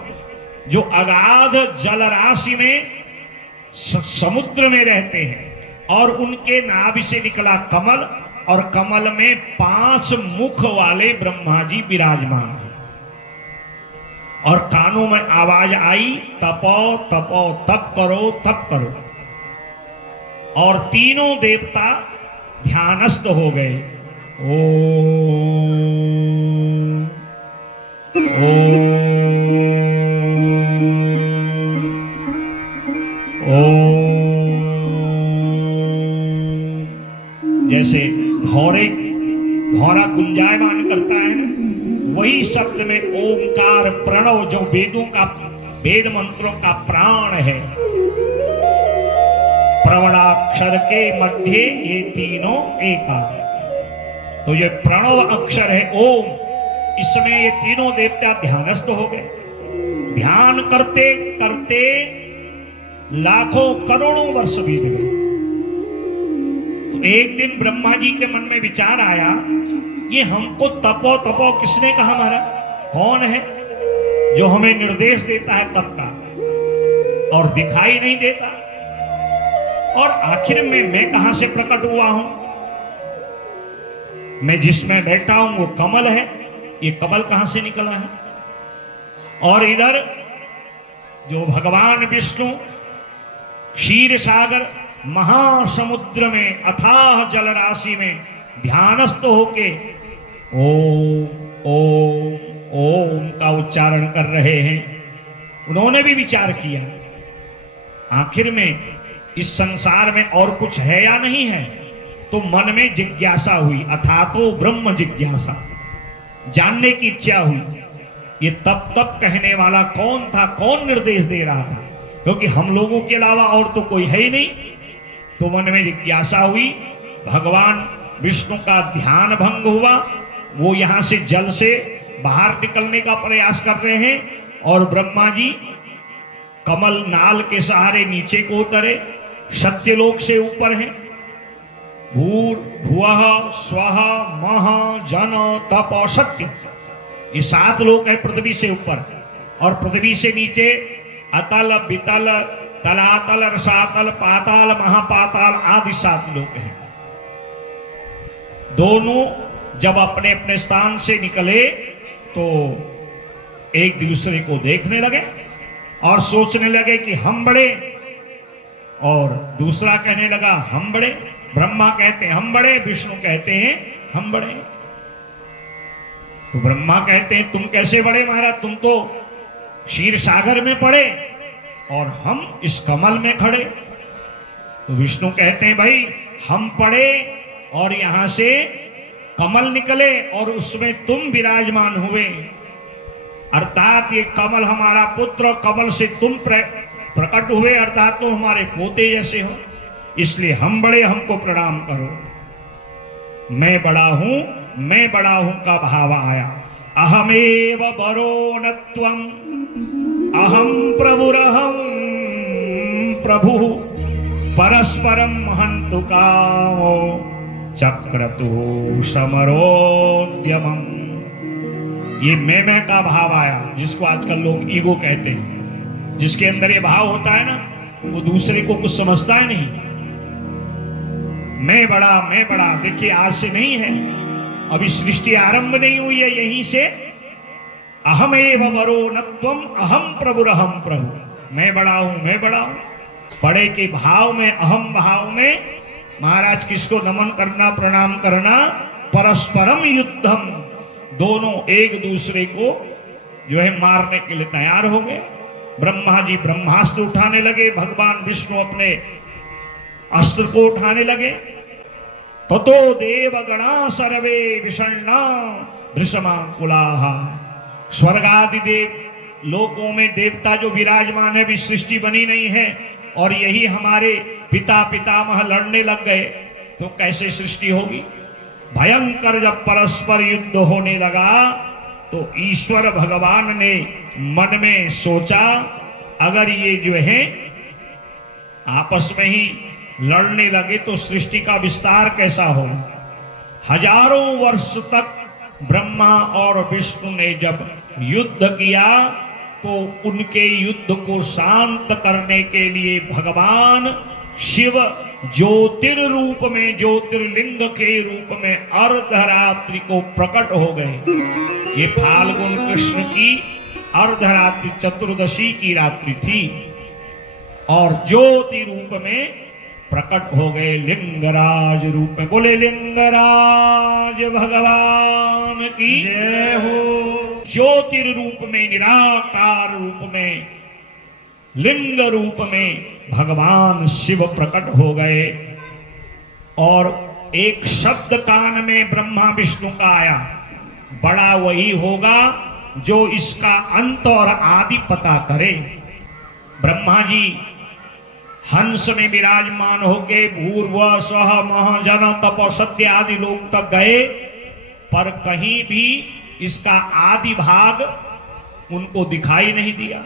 जो अगाध जल राशि में समुद्र में रहते हैं, और उनके नाभि से निकला कमल, और कमल में 5 मुख वाले ब्रह्मा जी विराजमान हैं। और कानों में आवाज आई, तपो तपो, तप करो तप करो, और तीनों देवता ध्यानस्थ हो गए। ओम ओम। जैसे भौरा गुंजायमान करता है ना, वही शब्द में ओंकार प्रणव, जो वेद मंत्रों का प्राण है, प्रवणाक्षर के मध्य ये तीनों एका, तो ये प्रणव अक्षर है ओम। इसमें ये तीनों देवता ध्यानस्थ हो गए। ध्यान करते करते लाखों करोड़ों वर्ष बीत गए। तो एक दिन ब्रह्मा जी के मन में विचार आया, ये हमको तपो तपो किसने कहा महाराज? कौन है जो हमें निर्देश देता है तप का और दिखाई नहीं देता? और आखिर में मैं कहां से प्रकट हुआ हूं? मैं जिसमें बैठा हूं वो कमल है, ये कमल कहां से निकला है? और इधर जो भगवान विष्णु क्षीर सागर महासमुद्र में अथाह जल राशि में ध्यानस्थ होके ओम ओम ओम का उच्चारण कर रहे हैं, उन्होंने भी विचार किया आखिर में इस संसार में और कुछ है या नहीं है। तो मन में जिज्ञासा हुई, अथा तो ब्रह्म जिज्ञासा, जानने की इच्छा हुई, ये तप तप कहने वाला कौन था, कौन निर्देश दे रहा था, क्योंकि हम लोगों के अलावा और तो कोई है ही नहीं। तो मन में जिज्ञासा हुई, भगवान विष्णु का ध्यान भंग हुआ, वो यहां से जल से बाहर निकलने का प्रयास कर रहे हैं, और ब्रह्मा जी कमल नाल के सहारे नीचे को उतरे, सत्यलोक से ऊपर हैं। भूर भुवः स्वः मह जन तप और सत्य, ये 7 लोक है पृथ्वी से ऊपर, और पृथ्वी से नीचे अतल वितल तलातल रसातल पाताल महापाताल आदि 7 लोक हैं। दोनों जब अपने अपने स्थान से निकले तो एक दूसरे को देखने लगे और सोचने लगे कि हम बड़े, और दूसरा कहने लगा हम बड़े। ब्रह्मा कहते हैं हम बड़े, विष्णु कहते हैं हम बड़े। तो ब्रह्मा कहते हैं तुम कैसे बड़े महाराज, तुम तो क्षीर सागर में पड़े और हम इस कमल में खड़े। तो विष्णु कहते हैं भाई हम पड़े और यहां से कमल निकले और उसमें तुम विराजमान हुए, अर्थात ये कमल हमारा पुत्र, कमल से तुम प्रकट हुए, अर्थात तुम हमारे पोते जैसे हो, इसलिए हम बड़े, हमको प्रणाम करो। मैं बड़ा हूं का भाव आया। अहमेव वरो न त्वं अहम प्रभुरहम प्रभु परस्परम हन्तु कामो चक्रतु समरोद्यमम्। ये मैं का भाव आया, जिसको आजकल लोग ईगो कहते हैं। जिसके अंदर ये भाव होता है ना, वो दूसरे को कुछ समझता है नहीं। मैं बड़ा, देखिए आज से नहीं है, अभी सृष्टि आरंभ नहीं हुई है, यहीं से अहमेव वरो न त्वं अहम प्रभुरहम प्रभु, मैं बड़ा हूं। बड़े के भाव में, अहम भाव में महाराज किसको नमन करना, प्रणाम करना? परस्परम युद्धम, दोनों एक दूसरे को जो है मारने के लिए तैयार हो गए। ब्रह्मा जी ब्रह्मास्त्र उठाने लगे, भगवान विष्णु अपने अस्त्र को उठाने लगे। ततो देवगणा सर्वे विषण्णा दृश्यमाकुलाः। स्वर्गादि देव लोकों में देवता जो विराजमान है, भी सृष्टि बनी नहीं है, और यही हमारे पिता पितामह लड़ने लग गए तो कैसे सृष्टि होगी। भयंकर जब परस्पर युद्ध होने लगा तो ईश्वर भगवान ने मन में सोचा, अगर ये जो है आपस में ही लड़ने लगे तो सृष्टि का विस्तार कैसा हो। हजारों वर्ष तक ब्रह्मा और विष्णु ने जब युद्ध किया तो उनके युद्ध को शांत करने के लिए भगवान शिव ज्योतिर्रूप में, ज्योतिर्लिंग के रूप में अर्धरात्रि को प्रकट हो गए। ये फाल्गुन कृष्ण की अर्धरात्रि चतुर्दशी की रात्रि थी और ज्योति रूप में प्रकट हो गए, लिंगराज रूप में। बोले लिंगराज भगवान की जय हो। ज्योतिर्रूप में, निराकार रूप में, लिंग रूप में भगवान शिव प्रकट हो गए। और एक शब्द कान में ब्रह्मा विष्णु का आया, बड़ा वही होगा जो इसका अंत और आदि पता करे। ब्रह्मा जी हंस में विराजमान होके भूर्भुवः स्वः मह जन तप सत्य आदि लोक तक गए, पर कहीं भी इसका आदि भाग उनको दिखाई नहीं दिया।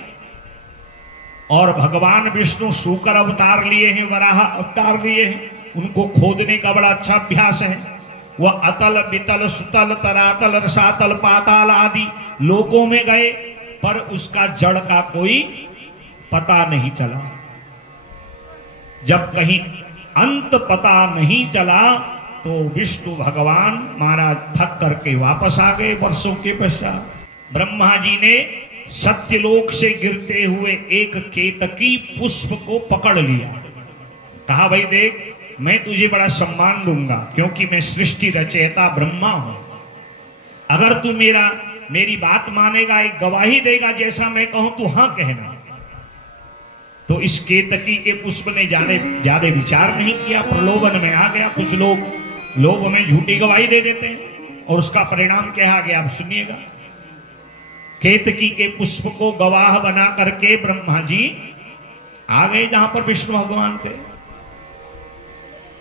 और भगवान विष्णु शूकर अवतार लिए हैं, वराह अवतार लिए हैं, उनको खोदने का बड़ा अच्छा अभ्यास है। वह अतल वितल सुतल तरातल रसातल पाताल आदि लोकों में गए, पर उसका जड़ का कोई पता नहीं चला। जब कहीं अंत पता नहीं चला तो विष्णु भगवान महाराज थक करके वापस आ गए वर्षों के पश्चात। ब्रह्मा जी ने सत्यलोक से गिरते हुए एक केतकी पुष्प को पकड़ लिया। कहा, भाई देख, मैं तुझे बड़ा सम्मान दूंगा क्योंकि मैं सृष्टि रचयिता ब्रह्मा हूं। अगर तू मेरी बात मानेगा, एक गवाही देगा, जैसा मैं कहूं तू हां कहना। तो इस केतकी के पुष्प ने ज्यादा विचार नहीं किया, प्रलोभन में आ गया। कुछ लोग लोभ में झूठी गवाही दे देते हैं और उसका परिणाम क्या आ गया, आप सुनिएगा। केतकी के पुष्प को गवाह बना करके ब्रह्मा जी आ गए जहां पर विष्णु भगवान थे।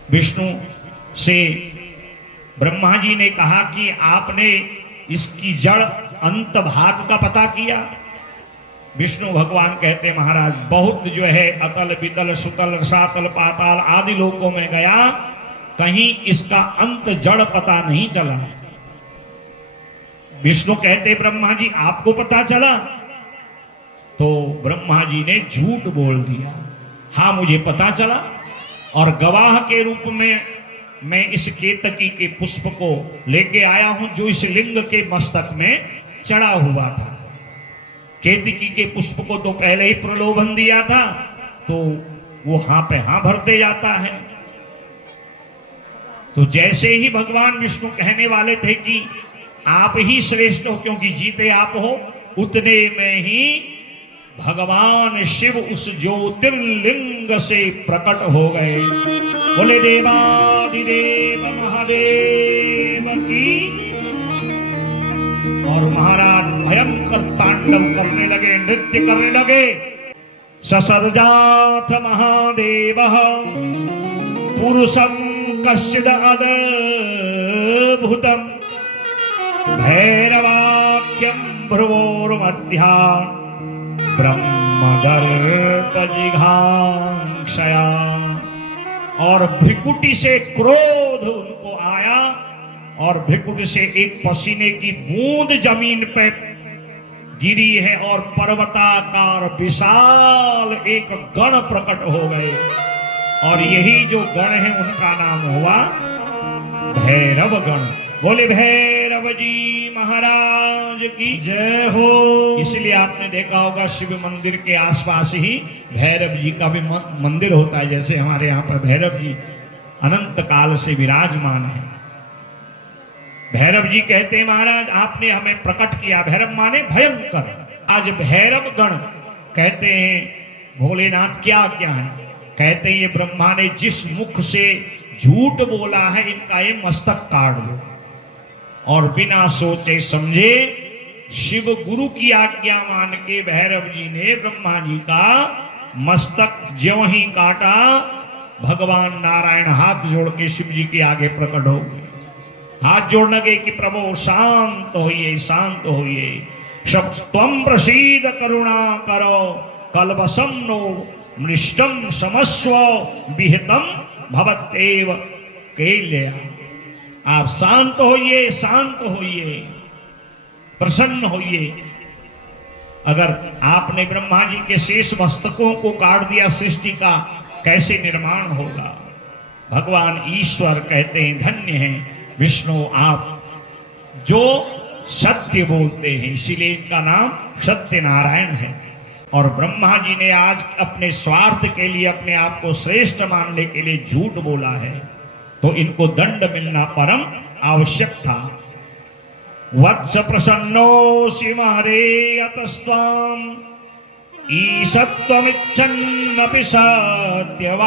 विष्णु से ब्रह्मा जी ने कहा कि आपने इसकी जड़ अंत भाग का पता किया। विष्णु भगवान कहते, महाराज बहुत जो है अतल वितल सुतल रसातल पाताल आदि लोकों में गया, कहीं इसका अंत जड़ पता नहीं चला। विष्णु कहते, ब्रह्मा जी आपको पता चला? तो ब्रह्मा जी ने झूठ बोल दिया, हाँ मुझे पता चला, और गवाह के रूप में मैं इस केतकी के पुष्प को लेके आया हूं जो इस लिंग के मस्तक में चढ़ा हुआ था। केतकी के पुष्प को तो पहले ही प्रलोभन दिया था, तो वो हां पे हां भरते जाता है। तो जैसे ही भगवान विष्णु कहने वाले थे कि आप ही श्रेष्ठ हो क्योंकि जीते आप हो, उतने में ही भगवान शिव उस ज्योतिर्लिंग से प्रकट हो गए। बोले देवादिदेव महादेव की। और महाराज भयंकर तांडव करने लगे, नृत्य करने लगे। ससर्जाथ महादेव पुरुषं कश्चिद अद्भुतम् भैरवाक्यं भ्रुवोर्मध्या ब्रह्मदर्पजिघांक्षया। और भ्रिकुटी से क्रोध उनको आया और भ्रिकुटी से एक पसीने की बूंद जमीन पे गिरी है और पर्वताकार विशाल एक गण प्रकट हो गए। और यही जो गण है उनका नाम हुआ भैरव गण। बोले भैरव जी महाराज की जय हो। इसलिए आपने देखा होगा शिव मंदिर के आसपास ही भैरव जी का भी मंदिर होता है, जैसे हमारे यहाँ पर भैरव जी अनंत काल से विराजमान है। भैरव जी कहते हैं महाराज आपने हमें प्रकट किया, भैरव माने भयंकर। आज भैरव गण कहते हैं भोलेनाथ क्या क्या है, कहते हैं ये ब्रह्मा ने जिस मुख से झूठ बोला है इनका ये मस्तक काट दो। और बिना सोचे समझे शिव गुरु की आज्ञा मान के भैरव जी ने ब्रह्मा जी का मस्तक ज्यों ही काटा, भगवान नारायण हाथ जोड़ के शिव जी के आगे प्रकट हो गए। हाथ जोड़ लगे कि प्रभु शांत होइए, शांत होइए। सब त्वं प्रसीद करुणा करो, कल्पसम नो मृष्टम समस्व विहितम भवत्येव कैल्या। आप शांत होइए, शांत होइए, प्रसन्न होइए। अगर आपने ब्रह्मा जी के शेष मस्तकों को काट दिया, सृष्टि का कैसे निर्माण होगा। भगवान ईश्वर कहते हैं धन्य हैं विष्णु आप जो सत्य बोलते हैं, इसीलिए इनका नाम सत्यनारायण है। और ब्रह्मा जी ने आज अपने स्वार्थ के लिए, अपने आप को श्रेष्ठ मानने के लिए झूठ बोला है, तो इनको दंड मिलना परम आवश्यक था। वत्स प्रसन्नोऽसि महरे यतस्त्वाम् ईशत्वमिच्छन्नपि सत्यवाक्यम्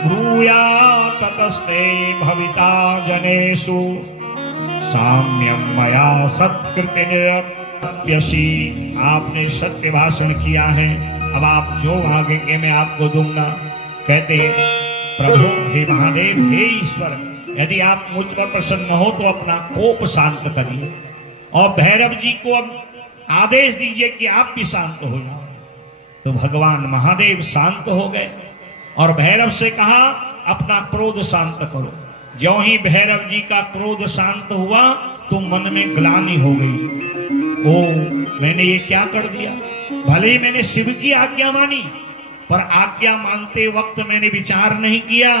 ब्रूयात् ततस्ते भविता जनेषु साम्यं मया सत्कृति निरप्यसि। आपने सत्य भाषण किया है, अब आप जो मांगेंगे मैं आपको दूंगा। कहते प्रभु हे महादेव, हे ईश्वर, यदि आप मुझ पर प्रसन्न हो तो अपना कोप शांत करिए और भैरव जी को अब आदेश दीजिए कि आप भी शांत हो जाओ। तो भगवान महादेव शांत हो गए और भैरव से कहा अपना क्रोध शांत करो। ज्यों ही भैरव जी का क्रोध शांत हुआ तो मन में ग्लानि हो गई, ओ मैंने ये क्या कर दिया। भले ही मैंने शिव की आज्ञा मानी, पर आज्ञा मानते वक्त मैंने विचार नहीं किया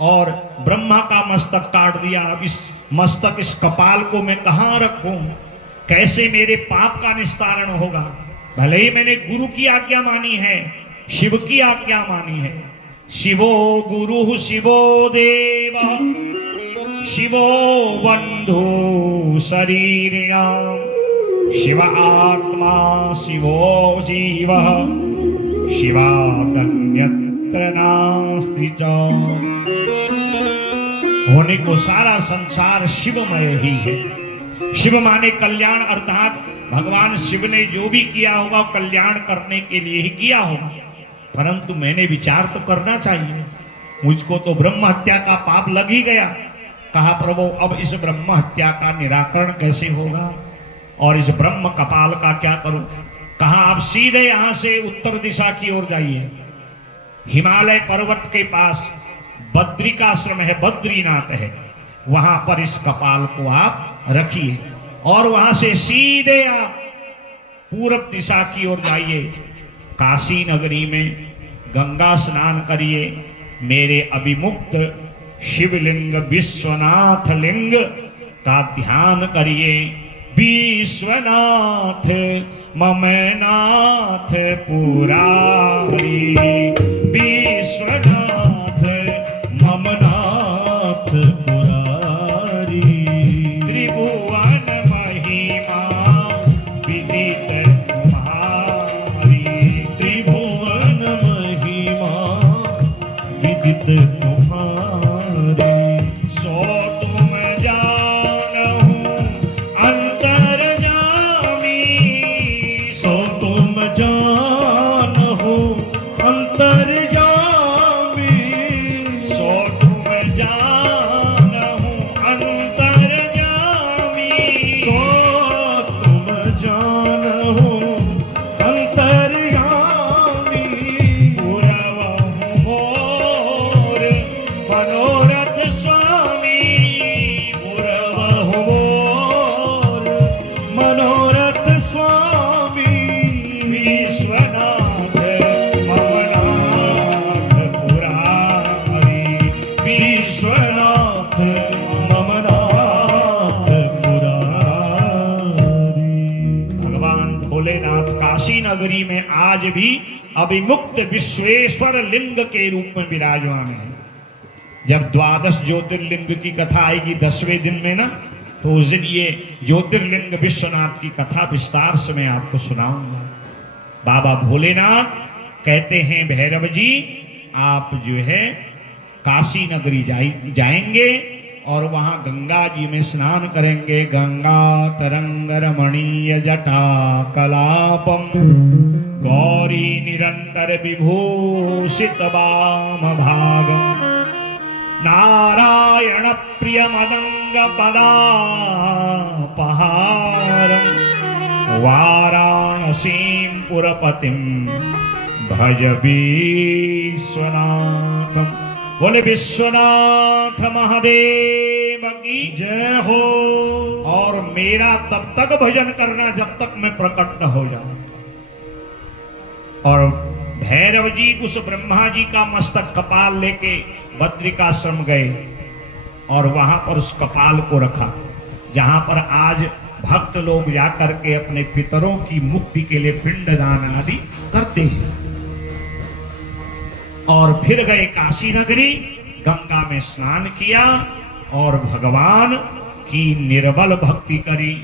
और ब्रह्मा का मस्तक काट दिया। अब इस मस्तक, इस कपाल को मैं कहां रखूं, कैसे मेरे पाप का निस्तारण होगा। भले ही मैंने गुरु की आज्ञा मानी है, शिव की आज्ञा मानी है। शिवो गुरु शिवो देव शिवो बंधु शरीरिणाम शिव आत्मा शिवो जीव शिवादन्यत्र नास्ति च। होने को सारा संसार शिवमय ही है। शिव माने कल्याण, अर्थात भगवान शिव ने जो भी किया होगा कल्याण करने के लिए ही किया होगा। परंतु मैंने विचार तो करना चाहिए, मुझको तो ब्रह्म हत्या का पाप लग ही गया। कहा प्रभु अब इस ब्रह्म हत्या का निराकरण कैसे होगा और इस ब्रह्म कपाल का क्या करूं। कहा आप सीधे यहां से उत्तर दिशा की ओर जाइए, हिमालय पर्वत के पास बद्रिकाश्रम है, बद्रीनाथ है, वहां पर इस कपाल को आप रखिए और वहां से सीधे आप पूरब दिशा की ओर जाइए। काशी नगरी में गंगा स्नान करिए, मेरे अभिमुक्त शिवलिंग विश्वनाथ लिंग का ध्यान करिए। विश्वनाथ ममनाथ पुरारी, विश्वनाथ ममनाथ पुरारी। त्रिभुवन महिमा विदित तुम्हारी, त्रिभुवन महिमा विदित तुम्हारी। सो तुम जानहु अंतर्यामी, सो तुम जानहु अंतर्यामी, सो तुम जानहु अंतर्यामी, सो तुम जानहु अंतर्यामी। पुरवहु मोर मनोरथ स्वामी, पुरवहु मोर मनोरथ स्वामी। विश्वनाथ ममनाथ पुरारी, विश्वनाथ ममनाथ पुरारी। भगवान भोलेनाथ काशी नगरी में आज भी अभिमुक्त विश्वेश्वर लिंग के रूप में विराजमान है। जब 12 ज्योतिर्लिंग की कथा आएगी 10वें दिन में ना, तो उस दिन ये ज्योतिर्लिंग विश्वनाथ की कथा विस्तार से मैं आपको सुनाऊंगा। बाबा भोलेनाथ कहते हैं भैरव जी आप जो है काशी नगरी जाएंगे और वहां गंगा जी में स्नान करेंगे। गंगा तरंग रमणीय जटा कलापम गौरी निरंतर विभूषित वाम भागम नारायण प्रिय मदंग पदापहारम वाराणसीं पुरपतिम भज विश्वनाथम। बोले विश्वनाथ महादेव की जय हो। और मेरा तब तक भजन करना जब तक मैं प्रकट न हो जाऊं। और भैरव जी उस ब्रह्मा जी का मस्तक कपाल लेके बद्रिकाश्रम गए और वहां पर उस कपाल को रखा जहां पर आज भक्त लोग जाकर के अपने पितरों की मुक्ति के लिए पिंडदान आदि करते हैं। और फिर गए काशी नगरी, गंगा में स्नान किया और भगवान की निर्बल भक्ति करी।